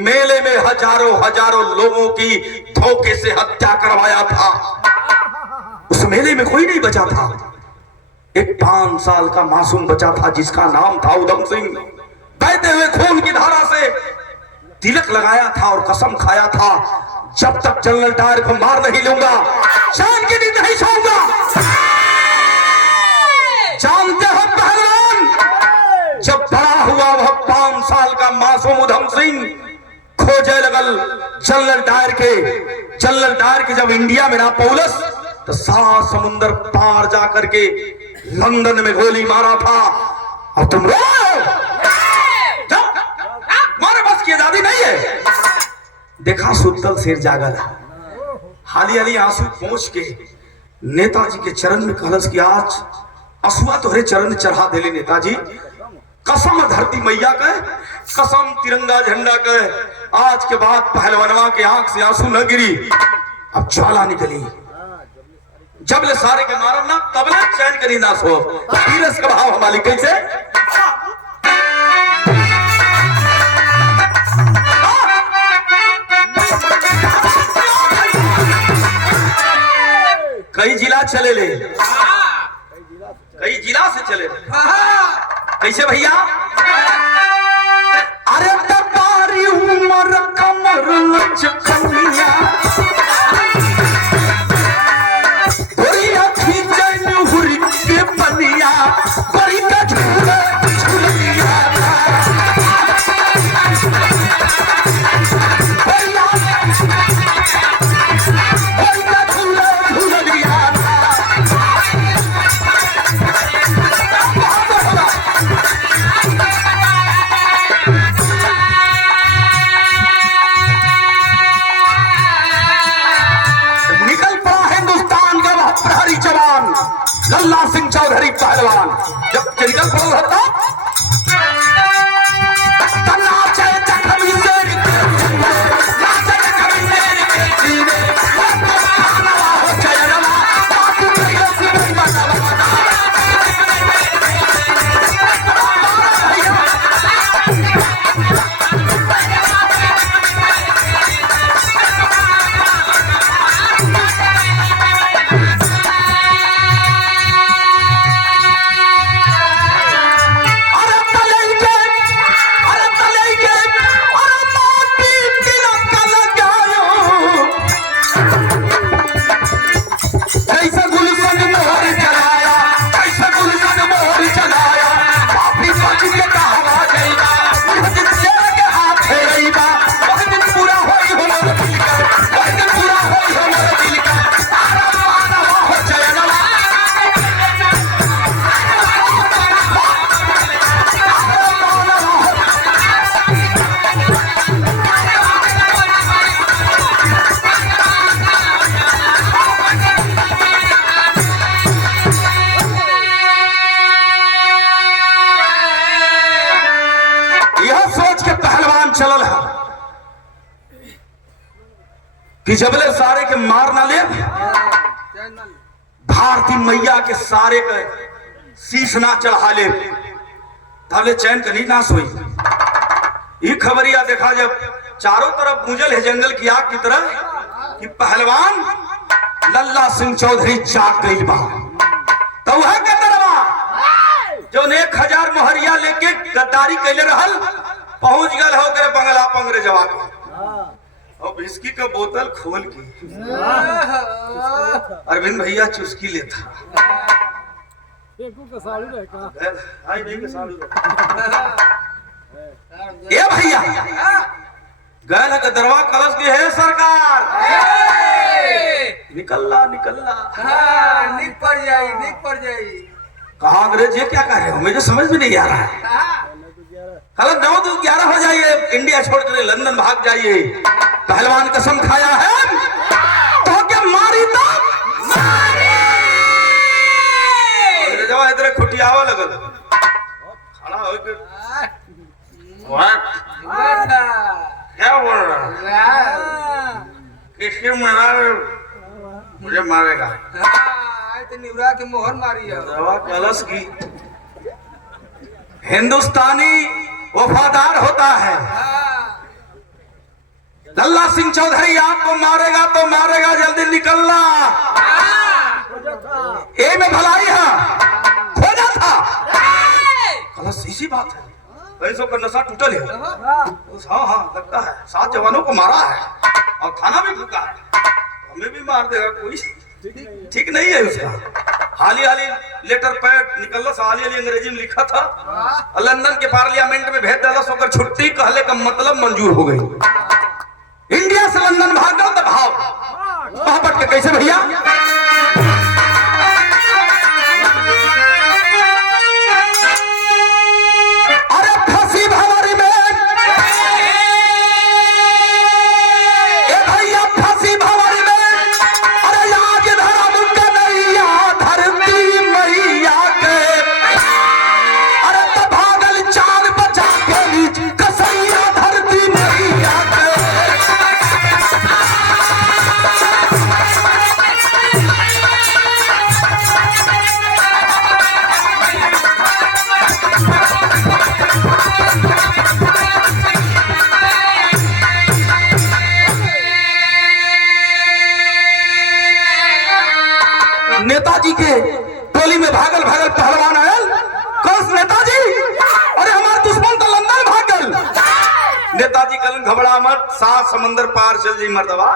मेले में हजारों लोगों की धोखे से हत्या करवाया था। उस मेले में कोई नहीं बचा था। एक 5 साल का मासूम बचा था जिसका नाम था उधम सिंह। बहते हुए खून की धारा से तिलक लगाया था और कसम खाया था, जब तक जनरल डायर को मार नहीं लूंगा, शान की नींद नहीं सोऊंगा। जानते हो पहलवान, जब बड़ा हुआ वह 5 साल का मासूम उधम सिंह खोजे लगल जनरल डायर के। जनरल डायर के जब इंडिया में ना पहुंचस तो 7 समुंदर पार जाकर के लंदन में गोली मारा था। और तुम रो हमारे बस की आजादी नहीं है। देखा सुतल शेर जागल, हाली हाली आंसू पहुंच के नेताजी के चरण में कहलस कि आज असुआ तोहरे चरण चढ़ा देले नेताजी। कसम धरती मैया के, कसम तिरंगा झंडा के, आज के बाद पहलवानवा के आंख से आंसू न गिरी, अब ज्वाला निकली। जब ले सारे के मारम ना तब ले चैन करी ना सो। धीरज का भाव हमारी कैसे कई जिला चले ले, कई जिला से चले ले। कैसे भैया? अरे तबारी उमर कमर लचकनिया बनिया बड़ी का झूला झूलिया निकल पड़ा हिंदुस्तान का वह प्रहरी जवान लल्ला सिंह चौधरी पहलवान। जब निकल पड़ा था चलल है कि जबले सारे के मार ना ले भारती मैया के सारे के शीश ना चढ़ा ले ताले चैन कहीं ना सोई। ये खबरिया देखा जब चारों तरफ गूंजल है जंगल की आग की तरह कि पहलवान लल्ला सिंह चौधरी जाग गई बा। तो वह के तरवा जो 1000 मोहरिया लेके गद्दारी कैले रहल पहुंच गल हो करे बंगला पंगरे जवाब और विस्की का बोतल खोल के अरविंद भैया चुस्की लेता ये भैया गल के दरवा कलश की है सरकार निकलला निकलला निक पड़ जाई कहा अंग्रेज ये क्या कह रहे हो मुझे समझ में नहीं आ रहा है। कल 9 to 11 हो जाइए इंडिया छोड़कर लंदन भाग जाइए। पहलवान कसम खाया है तो क्या मारी तो जवा इधर खुटियावा लगल खड़ा हो के क्या बोल रहा किसी मुझे मारेगा तो निवरा के मोहर मारी है दवा कलश की हिंदुस्तानी वफादार होता है। लल्ला सिंह चौधरी आपको मारेगा तो मारेगा जल्दी निकलना ए में भलाई है खोजा था कलश इसी बात है पैसों का नशा टूटल है। हाँ हाँ लगता है 7 जवानों को मारा है और थाना भी फूका है हमें भी मार देगा कोई ठीक नहीं है उसका। हाली लेटर पैड निकल हाली अंग्रेजी में लिखा था लंदन के पार्लियामेंट में भेज दिला सोकर छुट्टी कहले का मतलब मंजूर हो गई। इंडिया से लंदन भाग गया तो भाव वहां के कैसे भैया अरे फंसी भंवरी में भैया फंसी भंवरी में अरे आज धर्म का नैया धरती मैया के अरे तो भागल 4 बचा के बीच कसैया धरती मैया के नेताजी कलन घबरा मत, 7 समंदर पार चल जी मर्दवा।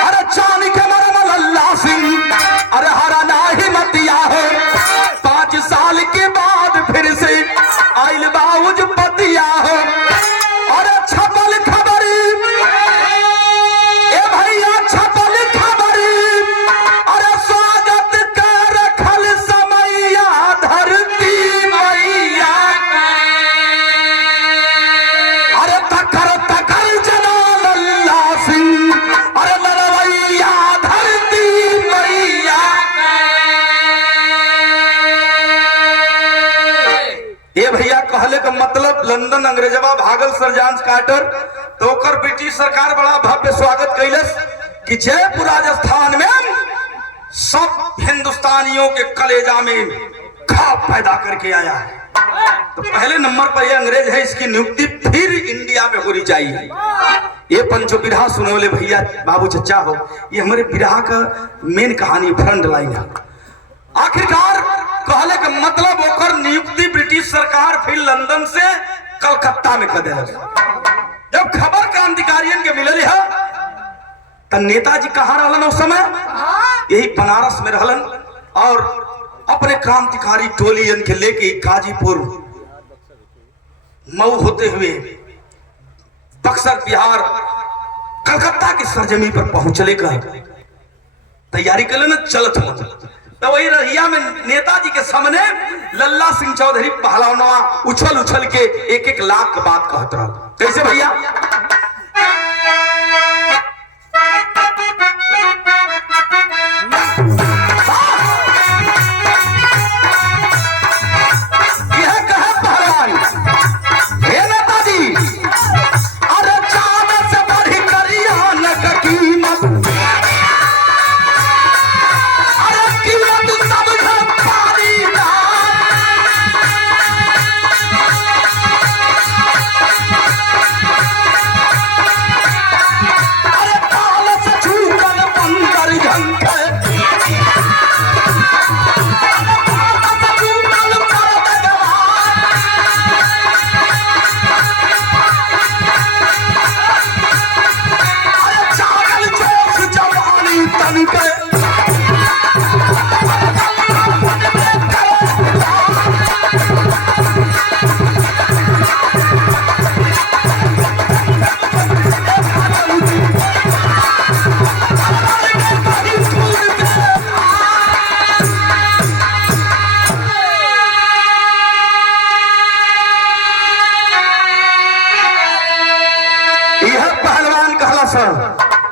अरे चांद के मरम लल्ला सिंह, अरे हरा नाही मतिया हो, 5 साल के बाद फिर से आइल बाउज पतिया हो। अरे छपल खबरी ए भैया, छपल खबरी, अरे स्वागत कर रखल समैया धरती मैया। अरे तकर तकर जना लल्ला सिंह, अरे लड़वैया धरती मैया। ये भैया कहले का मतलब लंदन अंग्रेजवा भागल सरजांस कार्टर, तो ओकर ब्रिटिश सरकार बड़ा भव्य स्वागत कैलस कि जयपुर राजस्थान में सब हिंदुस्तानियों के कलेजा में खाप पैदा करके आया है। तो पहले नंबर पर ये अंग्रेज है, इसकी नियुक्ति फिर इंडिया में होनी चाहिए। ये पंचो बिरहा सुनोले भैया बाबू चचा हो, ये हमारे बिरहा का मेन कहानी फ्रंट लाइन है। आखिरकार कहले का मतलब ओकर नियुक्ति ब्रिटिश सरकार फिर लंदन से कलकत्ता में कर देलक। जब खबर क्रांतिकारियन के मिलल है तो नेताजी कहाँ रहलन उस समय? यही बनारस में रहलन और अपने क्रांतिकारी टोलियन के लेके गाजीपुर मऊ होते हुए बक्सर बिहार कलकत्ता की सरजमी पर पहुंचले का तैयारी कर लेना चलत हो। तो वही रहिया में नेताजी के सामने लल्ला सिंह चौधरी पहलवानवा उछल उछल के 1-1 लाख की बात कहत रहा। कैसे भैया? यह कहे पहलवान, हे नेताजी, अरे चांद से बढ़ी करिया न का कीमत, अरे कीमत समझ पारीदार। अरे काल से छूकल बंदर झंखे,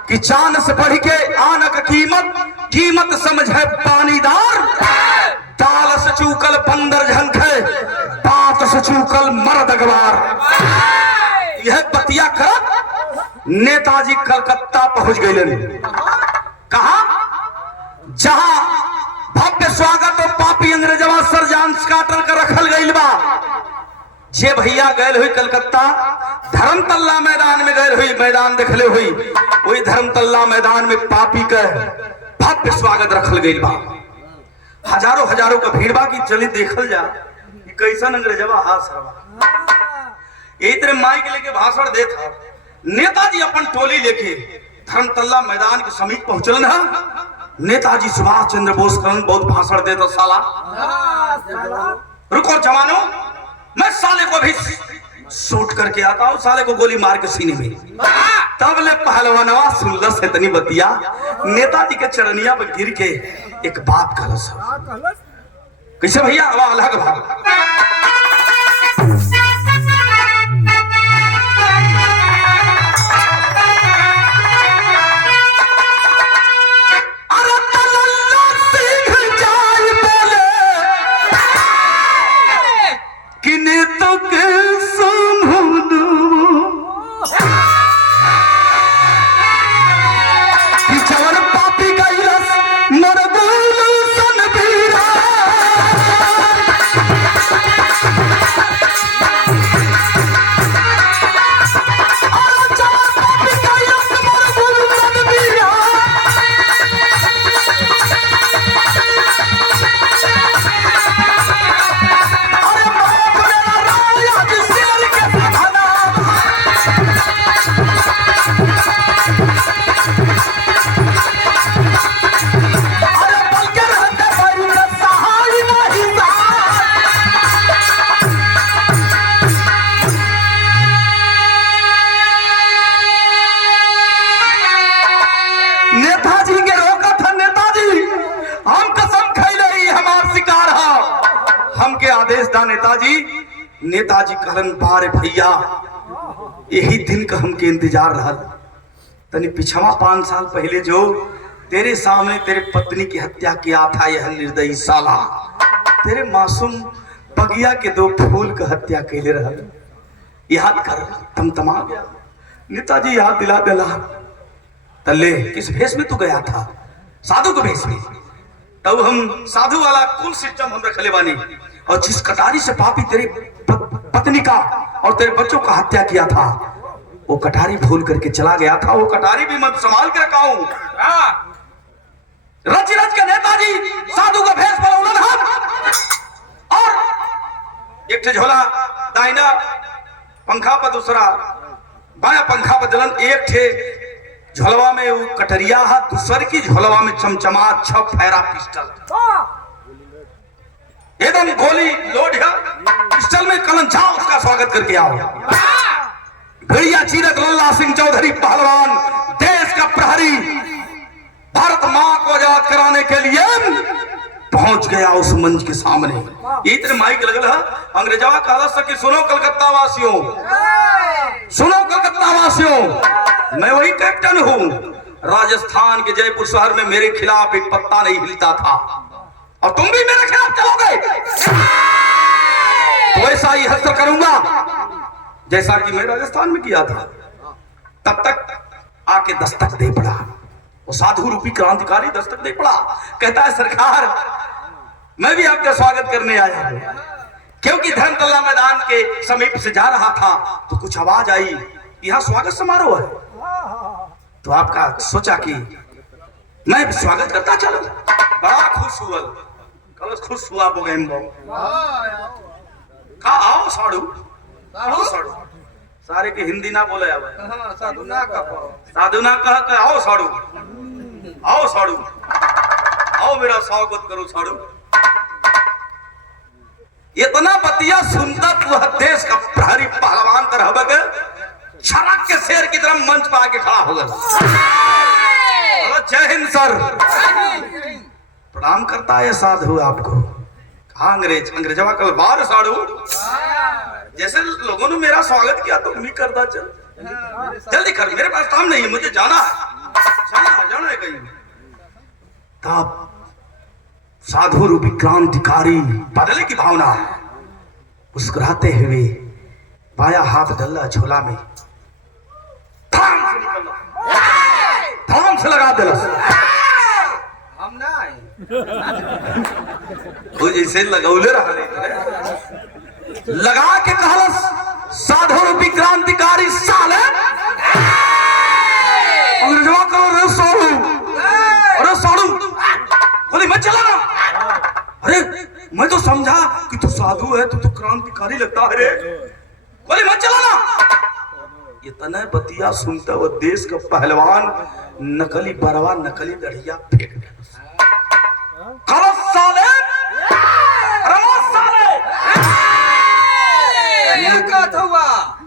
कि चांद से बढ़ के आन का कीमत, कीमत समझ है पानीदार। ताल से चूकल बंदर झंखे, बात से चूकल मर्द अखबार। यह बतिया कर नेताजी कलकत्ता पहुंच गए। कहा? जहां भव्य स्वागत और पापी अंग्रेजवा सरजांस काटर कर रखल गई बा। जे भैया गए हुई कलकत्ता, धर्मतल्ला मैदान में गए हुई, मैदान देखले हुई, वही धर्मतल्ला मैदान में पापी का भव्य स्वागत रखल गई बा। हजारों हजारों का भीड़ बा कि चली देखल जा कि कैसन अंग्रेजवा हास रहा। यही तरह माई के लेके भाषण देता नेताजी अपन टोली लेके धर्मतल्ला मैदान के समीप पहुंचलन है। नेताजी सुभाष चंद्र बोस करण बहुत भाषण देता। साला रुको जवानों, मैं साले को भी शूट करके आता हूँ, साले को गोली मार के सीने में। तब ले पहलवानवा सुनल से इतनी बतिया, नेताजी के चरनिया पर गिर के एक बात कहलस। कैसे भैया? अब अलग भाग। नेताजी कहलन बारे भैया यही दिन का हमके इंतजार रहा। तनी पिछवा 5 साल पहले जो तेरे सामने तेरे पत्नी की हत्या किया था यह निर्दयी साला, तेरे मासूम बगिया के 2 फूल का हत्या कैले रहा। याद कर तमतमा गया। नेताजी याद दिला दिला तल्ले किस भेष में तू गया था? साधु के भेष में। तब हम साधु वाला कुल सिस्टम हम रखले बानी, और जिस कटारी से पापी तेरी पत्नी का और तेरे बच्चों का हत्या किया था वो कटारी भूल करके चला गया था। वो कटारी भी मैं संभाल के रखा हूं। रच रच के नेताजी साधु का भेष बनौलन हम, और एक झोला दाहिना पंखा पर, दूसरा बाया पंखा पर जलन, एक थे झोलवा में वो कटरिया है, दूसर की झोलवा में चमचमा 6 फैरा पिस्टल, एकदम गोली लोड है पिस्टल में। कलन जाओ उसका स्वागत करके आओ। भेड़िया चीरक लल्ला सिंह चौधरी पहलवान, देश का प्रहरी, भारत मां को आजाद कराने के लिए पहुंच गया उस मंच के सामने। इतने माइक लगल है। अंग्रेजवा कहा कि सुनो कलकत्ता वासियों, सुनो कलकत्ता वासियों, मैं वही कैप्टन हूं। राजस्थान के जयपुर शहर में मेरे खिलाफ एक पत्ता नहीं हिलता था, और तुम भी मेरे खिलाफ चलोगे तो ऐसा ही हस्त्र करूंगा जैसा कि मैं राजस्थान में किया था। तब तक आके दस्तक दे पड़ा वो साधु रूपी क्रांतिकारी, दस्तक दे पड़ा। कहता है सरकार मैं भी आपका स्वागत करने आया हूं, क्योंकि धर्मतल्ला मैदान के समीप से जा रहा था तो कुछ आवाज आई यहाँ स्वागत समारोह है, तो आपका सोचा कि मैं स्वागत करता चलो। बड़ा खुश हुआ, कलश खुश हुआ बोगेम्बो का आओ साड़ू, आओ साड़ू, सारे के हिंदी ना बोले अब साधु ना कह आओ साड़ू, आओ साड़ू, आओ मेरा स्वागत करो साड़ू। इतना बतिया सुनता वह देश का प्रहरी पहलवान तरह बगे छड़क के शेर की तरह मंच पर आके खड़ा हो गया। जय हिंद सर, प्रणाम करता है साधु आपको। कहा अंग्रेजवा कल बार साधु, जैसे लोगों ने मेरा स्वागत किया तो मैं करता चल, जल्दी कर, मेरे पास काम नहीं है, मुझे जाना है, जाना है कहीं। तब साधु रूपी क्रांतिकारी बदले की भावना मुस्कुराते हुए बाया हाथ डल्ला झोला में थाम से लगा दिला। हम ना आए वो जैसे लगौले रहा लगा के कहला साधु रूपी क्रांतिकारी साले अंग्रेजों को रे सोड़ू, अरे सोड़ू, बोले मैं चला ना। अरे मैं तो समझा कि तू साधु है, तू तो क्रांतिकारी लगता है रे, बोले मैं चला ना। इतना बतिया सुनता वो देश का पहलवान नकली बरवा, नकली गढ़िया फेंक दे। साले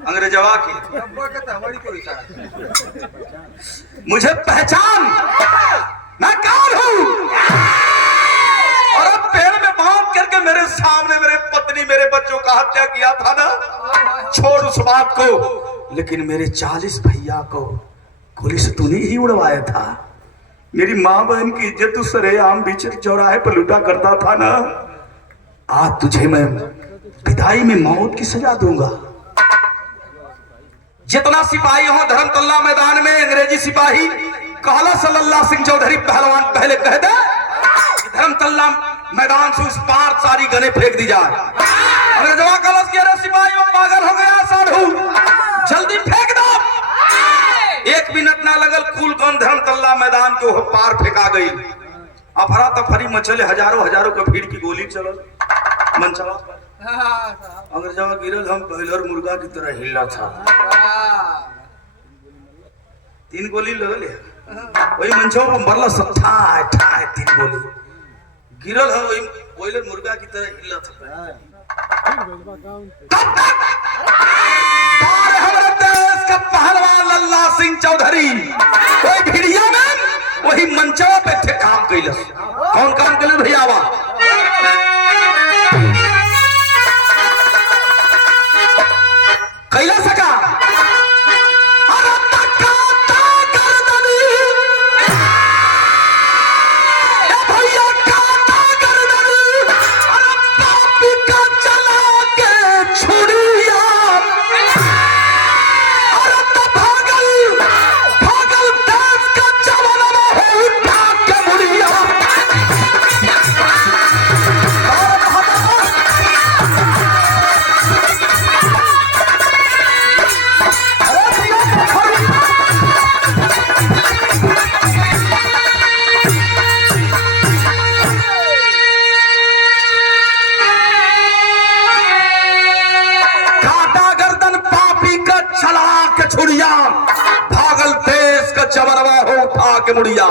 अंग्रेजवा की मुझे पहचान, मैं कौन हूं। और अब पेड़ में बांध करके मेरे सामने मेरे पत्नी मेरे बच्चों का हत्या किया था ना, छोड़ उस बात को, लेकिन मेरे 40 भैया को गोली से तूने ही उड़वाया था। मेरी माँ बहन की इज्जत तू सरेआम बीच चौराहे पर लूटा करता था ना, आज तुझे मैं विदाई में मौत की सजा दूंगा। जितना सिपाही हो धर्मतल्ला मैदान में अंग्रेजी सिपाही कहला सल्लल्लाहु सिंह चौधरी पहलवान पहले कह दे धर्मतल्ला मैदान से उस पार सारी गने फेंक दी जाए। अंग्रेजवा कलश के सिपाही वो पागल हो गया साधु, जल्दी फेंक दो। 1 मिनट ना लगल, कुल गन धर्मतल्ला मैदान के वो पार फेंका गई। अफरा तफरी मचले, हजारों का भीड़ की गोली चलल मंचवा पर। अंग्रेजवा गिरल, हम पहलर मुर्गा की तरह हिला था। 3 गोली लगल है, वही मंचवा पर मरला सब ठाए 3 गोली गिरल है, वही पहलर मुर्गा की तरह हिला था। हमारे देश का पहलवान लल्ला सिंह चौधरी वही भिड़िया में वही मंचवा पे थे काम कैलस। कौन काम कैलस भैया? कैला सका अरे तक्का गर्दनी भैया काटा गर्दनी अरे पापी का चला के छुड़िया अरे तो भागल देश का जवानवा हो उठा के मुड़िया छुड़िया भागल देश का जवानवा हो उठा के मुड़िया।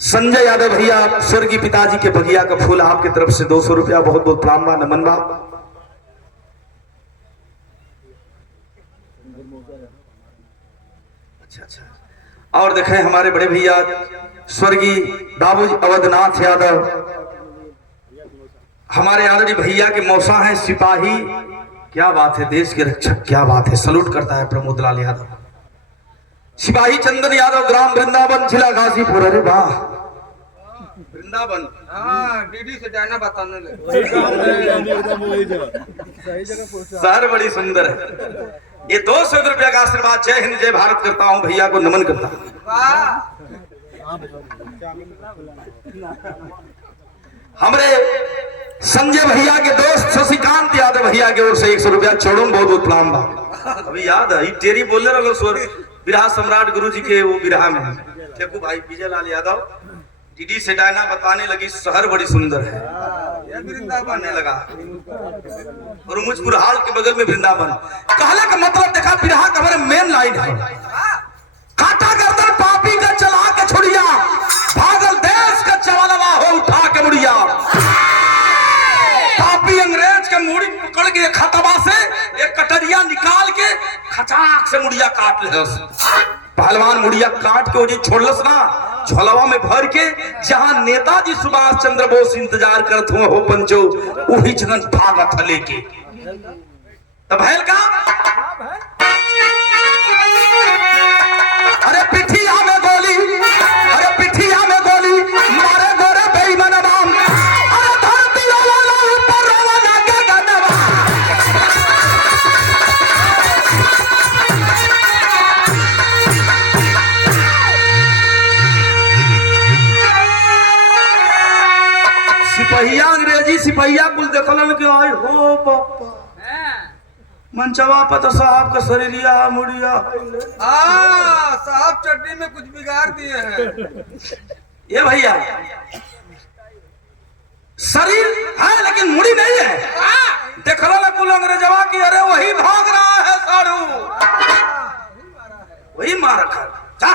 संजय यादव भैया स्वर्गीय पिताजी के बगिया का फूल आपकी तरफ से 200 रुपया बहुत बहुत प्रणाम बा नमन बा। अच्छा और देखें हमारे बड़े भैया स्वर्गीय बाबूजी अवधनाथ यादव हमारे आदरणीय भैया के मौसा हैं सिपाही। क्या बात है, देश के रक्षक, क्या बात है, सलूट करता है प्रमोद लाल यादव। सिपाही चंदन यादव ग्राम वृंदावन जिला गाजीपुर। अरे वाह वृंदावन, हाँ डीडी से जाना बताने लगे। शहर बड़ी सुंदर है। ये 200 रुपया का आशीर्वाद। जय हिंद जय भारत करता हूँ, भैया को नमन करता हूँ। हमारे संजय भैया के दोस्त शशिकांत यादव भैया की ओर से 100 रुपया छोड़ो, बहुत बहुत प्रणाम बा। अभी याद है तेरी बोले रहो स्वर विराह सम्राट गुरु जी के वो विराह में टेकू भाई विजय लाल यादव डीडी से डायना बताने लगी शहर बड़ी सुंदर है, वृंदावन लगा और मुझपुर हाल के बगल में वृंदावन। कहने का मतलब देखा विराह का हमारे मेन लाइन है, काटा गर्दन पापी का चला के छुड़िया भागल देश का जवानवा हो उठा के मुड़िया। पापी अंग्रेज के मुड़ी पकड़ के खतवा से एक कटरिया निकाल के खचाक से मुड़िया काट ले। पहलवान मुड़िया काट के छोड़लस ना झोलवा में भर के, जहां नेताजी सुभाष चंद्र बोस इंतजार करत हुए हो पंचो वही जगन भागत लेके। तब भैल का अरे पिठिया में गोली, अरे पिठिया में गोली मारे गोरे बेईमान नाम, अरे धरती वाला ऊपर वाला के गनवा। सिपहिया अंग्रेजी सिपहिया कुल देखलन के आई हो बापा मंचवा पर तो साहब का शरीरिया मुड़िया साहब चटनी में कुछ बिगाड़ दिए हैं। ये भैया शरीर है लेकिन मुड़ी नहीं है। देखलो ना कुल अंग्रेजवा की, अरे वही भाग रहा है साड़ू, वही मार रखा जा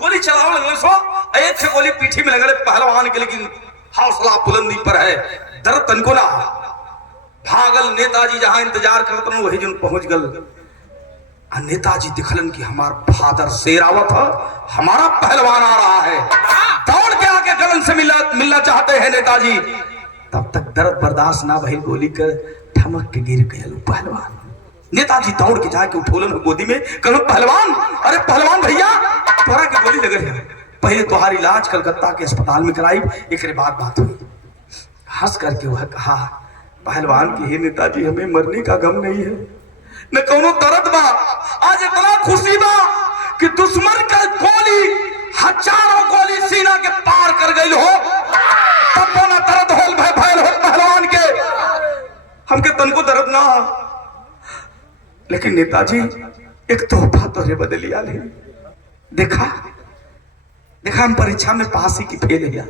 गोली चलाओ लगल सो एक से गोली पीठी में लगल पहलवान के, लेकिन हौसला बुलंदी पर है, दर्द तनको ना। भागल नेताजी जहां इंतजार करत रहो वही जन पहुंच गल। नेताजी दिखलन कि हमार फादर शेरावत है, हमारा पहलवान आ रहा है। दौड़ के आके गलन से मिलना चाहते हैं नेताजी। तब तक दर्द बर्दाश्त ना भइल, गोली कर ठमक के गिर गए पहलवान। नेताजी दौड़ के जाके उठोलन गोदी में, कहलो पहलवान, अरे पहलवान भैया तोरा के गोली लगल है, पहले तुम्हारी इलाज कलकत्ता के अस्पताल में कराई, एक बाद बात हुई। हंस करके वह कहा पहलवान की हे नेताजी हमें मरने का गम नहीं है, न कोनो दर्द बा, आज इतना खुशी बा कि दुश्मन का गोली हजारों गोली सीना के पार कर गई हो, तब ना दर्द होल भयल हो पहलवान के, हमके तनको दर्द ना। लेकिन नेताजी एक तोहफा तोरे बदलिया ले, देखा देखा हम परीक्षा में पास ही की फेल गया,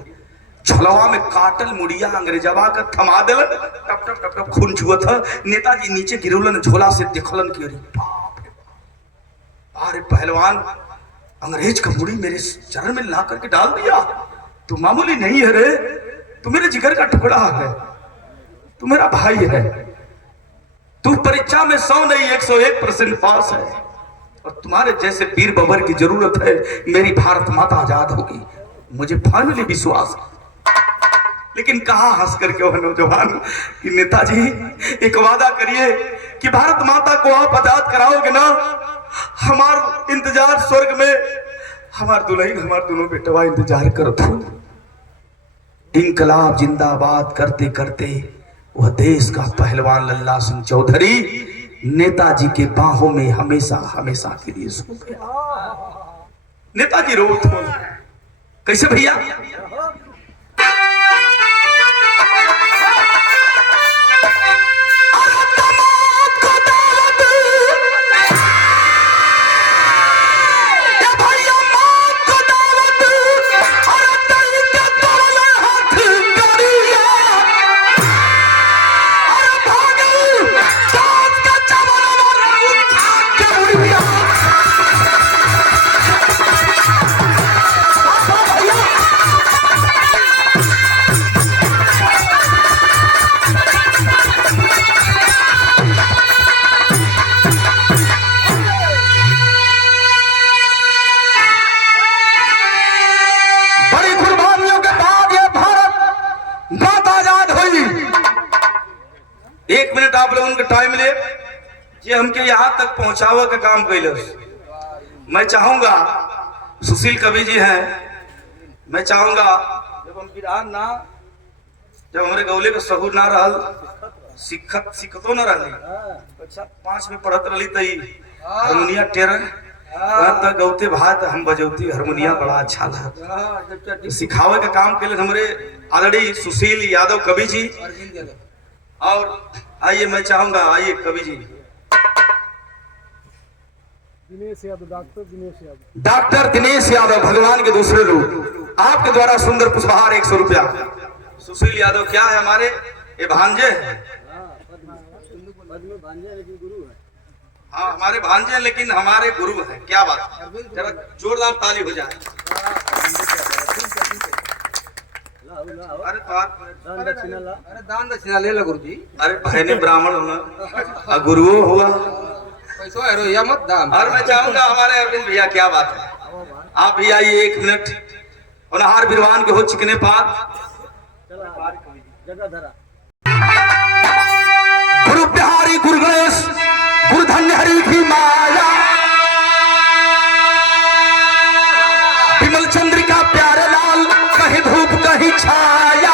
झलवा में काटल मुड़िया अंग्रेजवा का थमा दिलन, टप टप टप टप खून छुआ था। नेताजी नीचे गिरौलन, झोला से देखलन कि अरे बाप रे बाप, अरे पहलवान अंग्रेज का मुड़ी मेरे चरण में ला करके डाल दिया, तू मामूली नहीं है रे, तू मेरे जिगर का टुकड़ा है, तू मेरा भाई है, तू परीक्षा में 100 नहीं 101% पास है, और तुम्हारे जैसे वीर बबर की जरूरत है, मेरी भारत माता आजाद होगी, मुझे फाइनली विश्वास है। लेकिन कहा हंस करके वह नौजवान कि नेताजी एक वादा करिए कि भारत माता को आप आजाद कराओगे ना, हमार इंतजार स्वर्ग में हमार दुल्हन हमार दोनों बेटवा इंतजार करत हो। इनकलाब जिंदाबाद करते करते वह देश का पहलवान लल्ला सिंह चौधरी नेताजी के बाहों में हमेशा हमेशा के लिए सो गया। नेताजी रोत हो कैसे भैया? एक मिनट आप लोगों का टाइम ले ये हमके यहाँ तक पहुंचावे का काम कैल। मैं चाहूंगा सुशील कवि जी हैं, मैं चाहूंगा जब हम बिरान ना जब हमारे गौले का सहूर ना रहल सिखतो ना रही, अच्छा 5 में पढ़त रही तई हारमोनिया टेरर तक गौते भात हम बजौती हारमोनिया बड़ा अच्छा लगा। सिखावे का काम के लिए हमारे ऑलरेडी सुशील यादव कवि जी। और आइए मैं चाहूंगा, आइए कवि जी डॉक्टर दिनेश यादव भगवान के दूसरे रूप आपके द्वारा सुंदर पुष्पहार 100 रुपया। सुशील यादव क्या है हमारे ये भांजे हैं? हाँ हमारे भांजे हैं लेकिन हमारे गुरु हैं। क्या बात, जरा जोरदार ताली हो जाए। अरे दान दक्षिणा ले लो गुरु जी। अरे बहने ब्राह्मण होना गुरुओं हुआ पैसा है रोया मत दान। और मैं चाहूंगा हमारे अरविंद भैया क्या बात है, आप भी आइए 1 मिनट। होनहार विद्वान के हो चिकने पार गुरु बिहारी गुरु गणेश गुरु धन्य हरि की माया विमल चंद्रिका प्यारे लाल कहीं धूप कहीं छाया।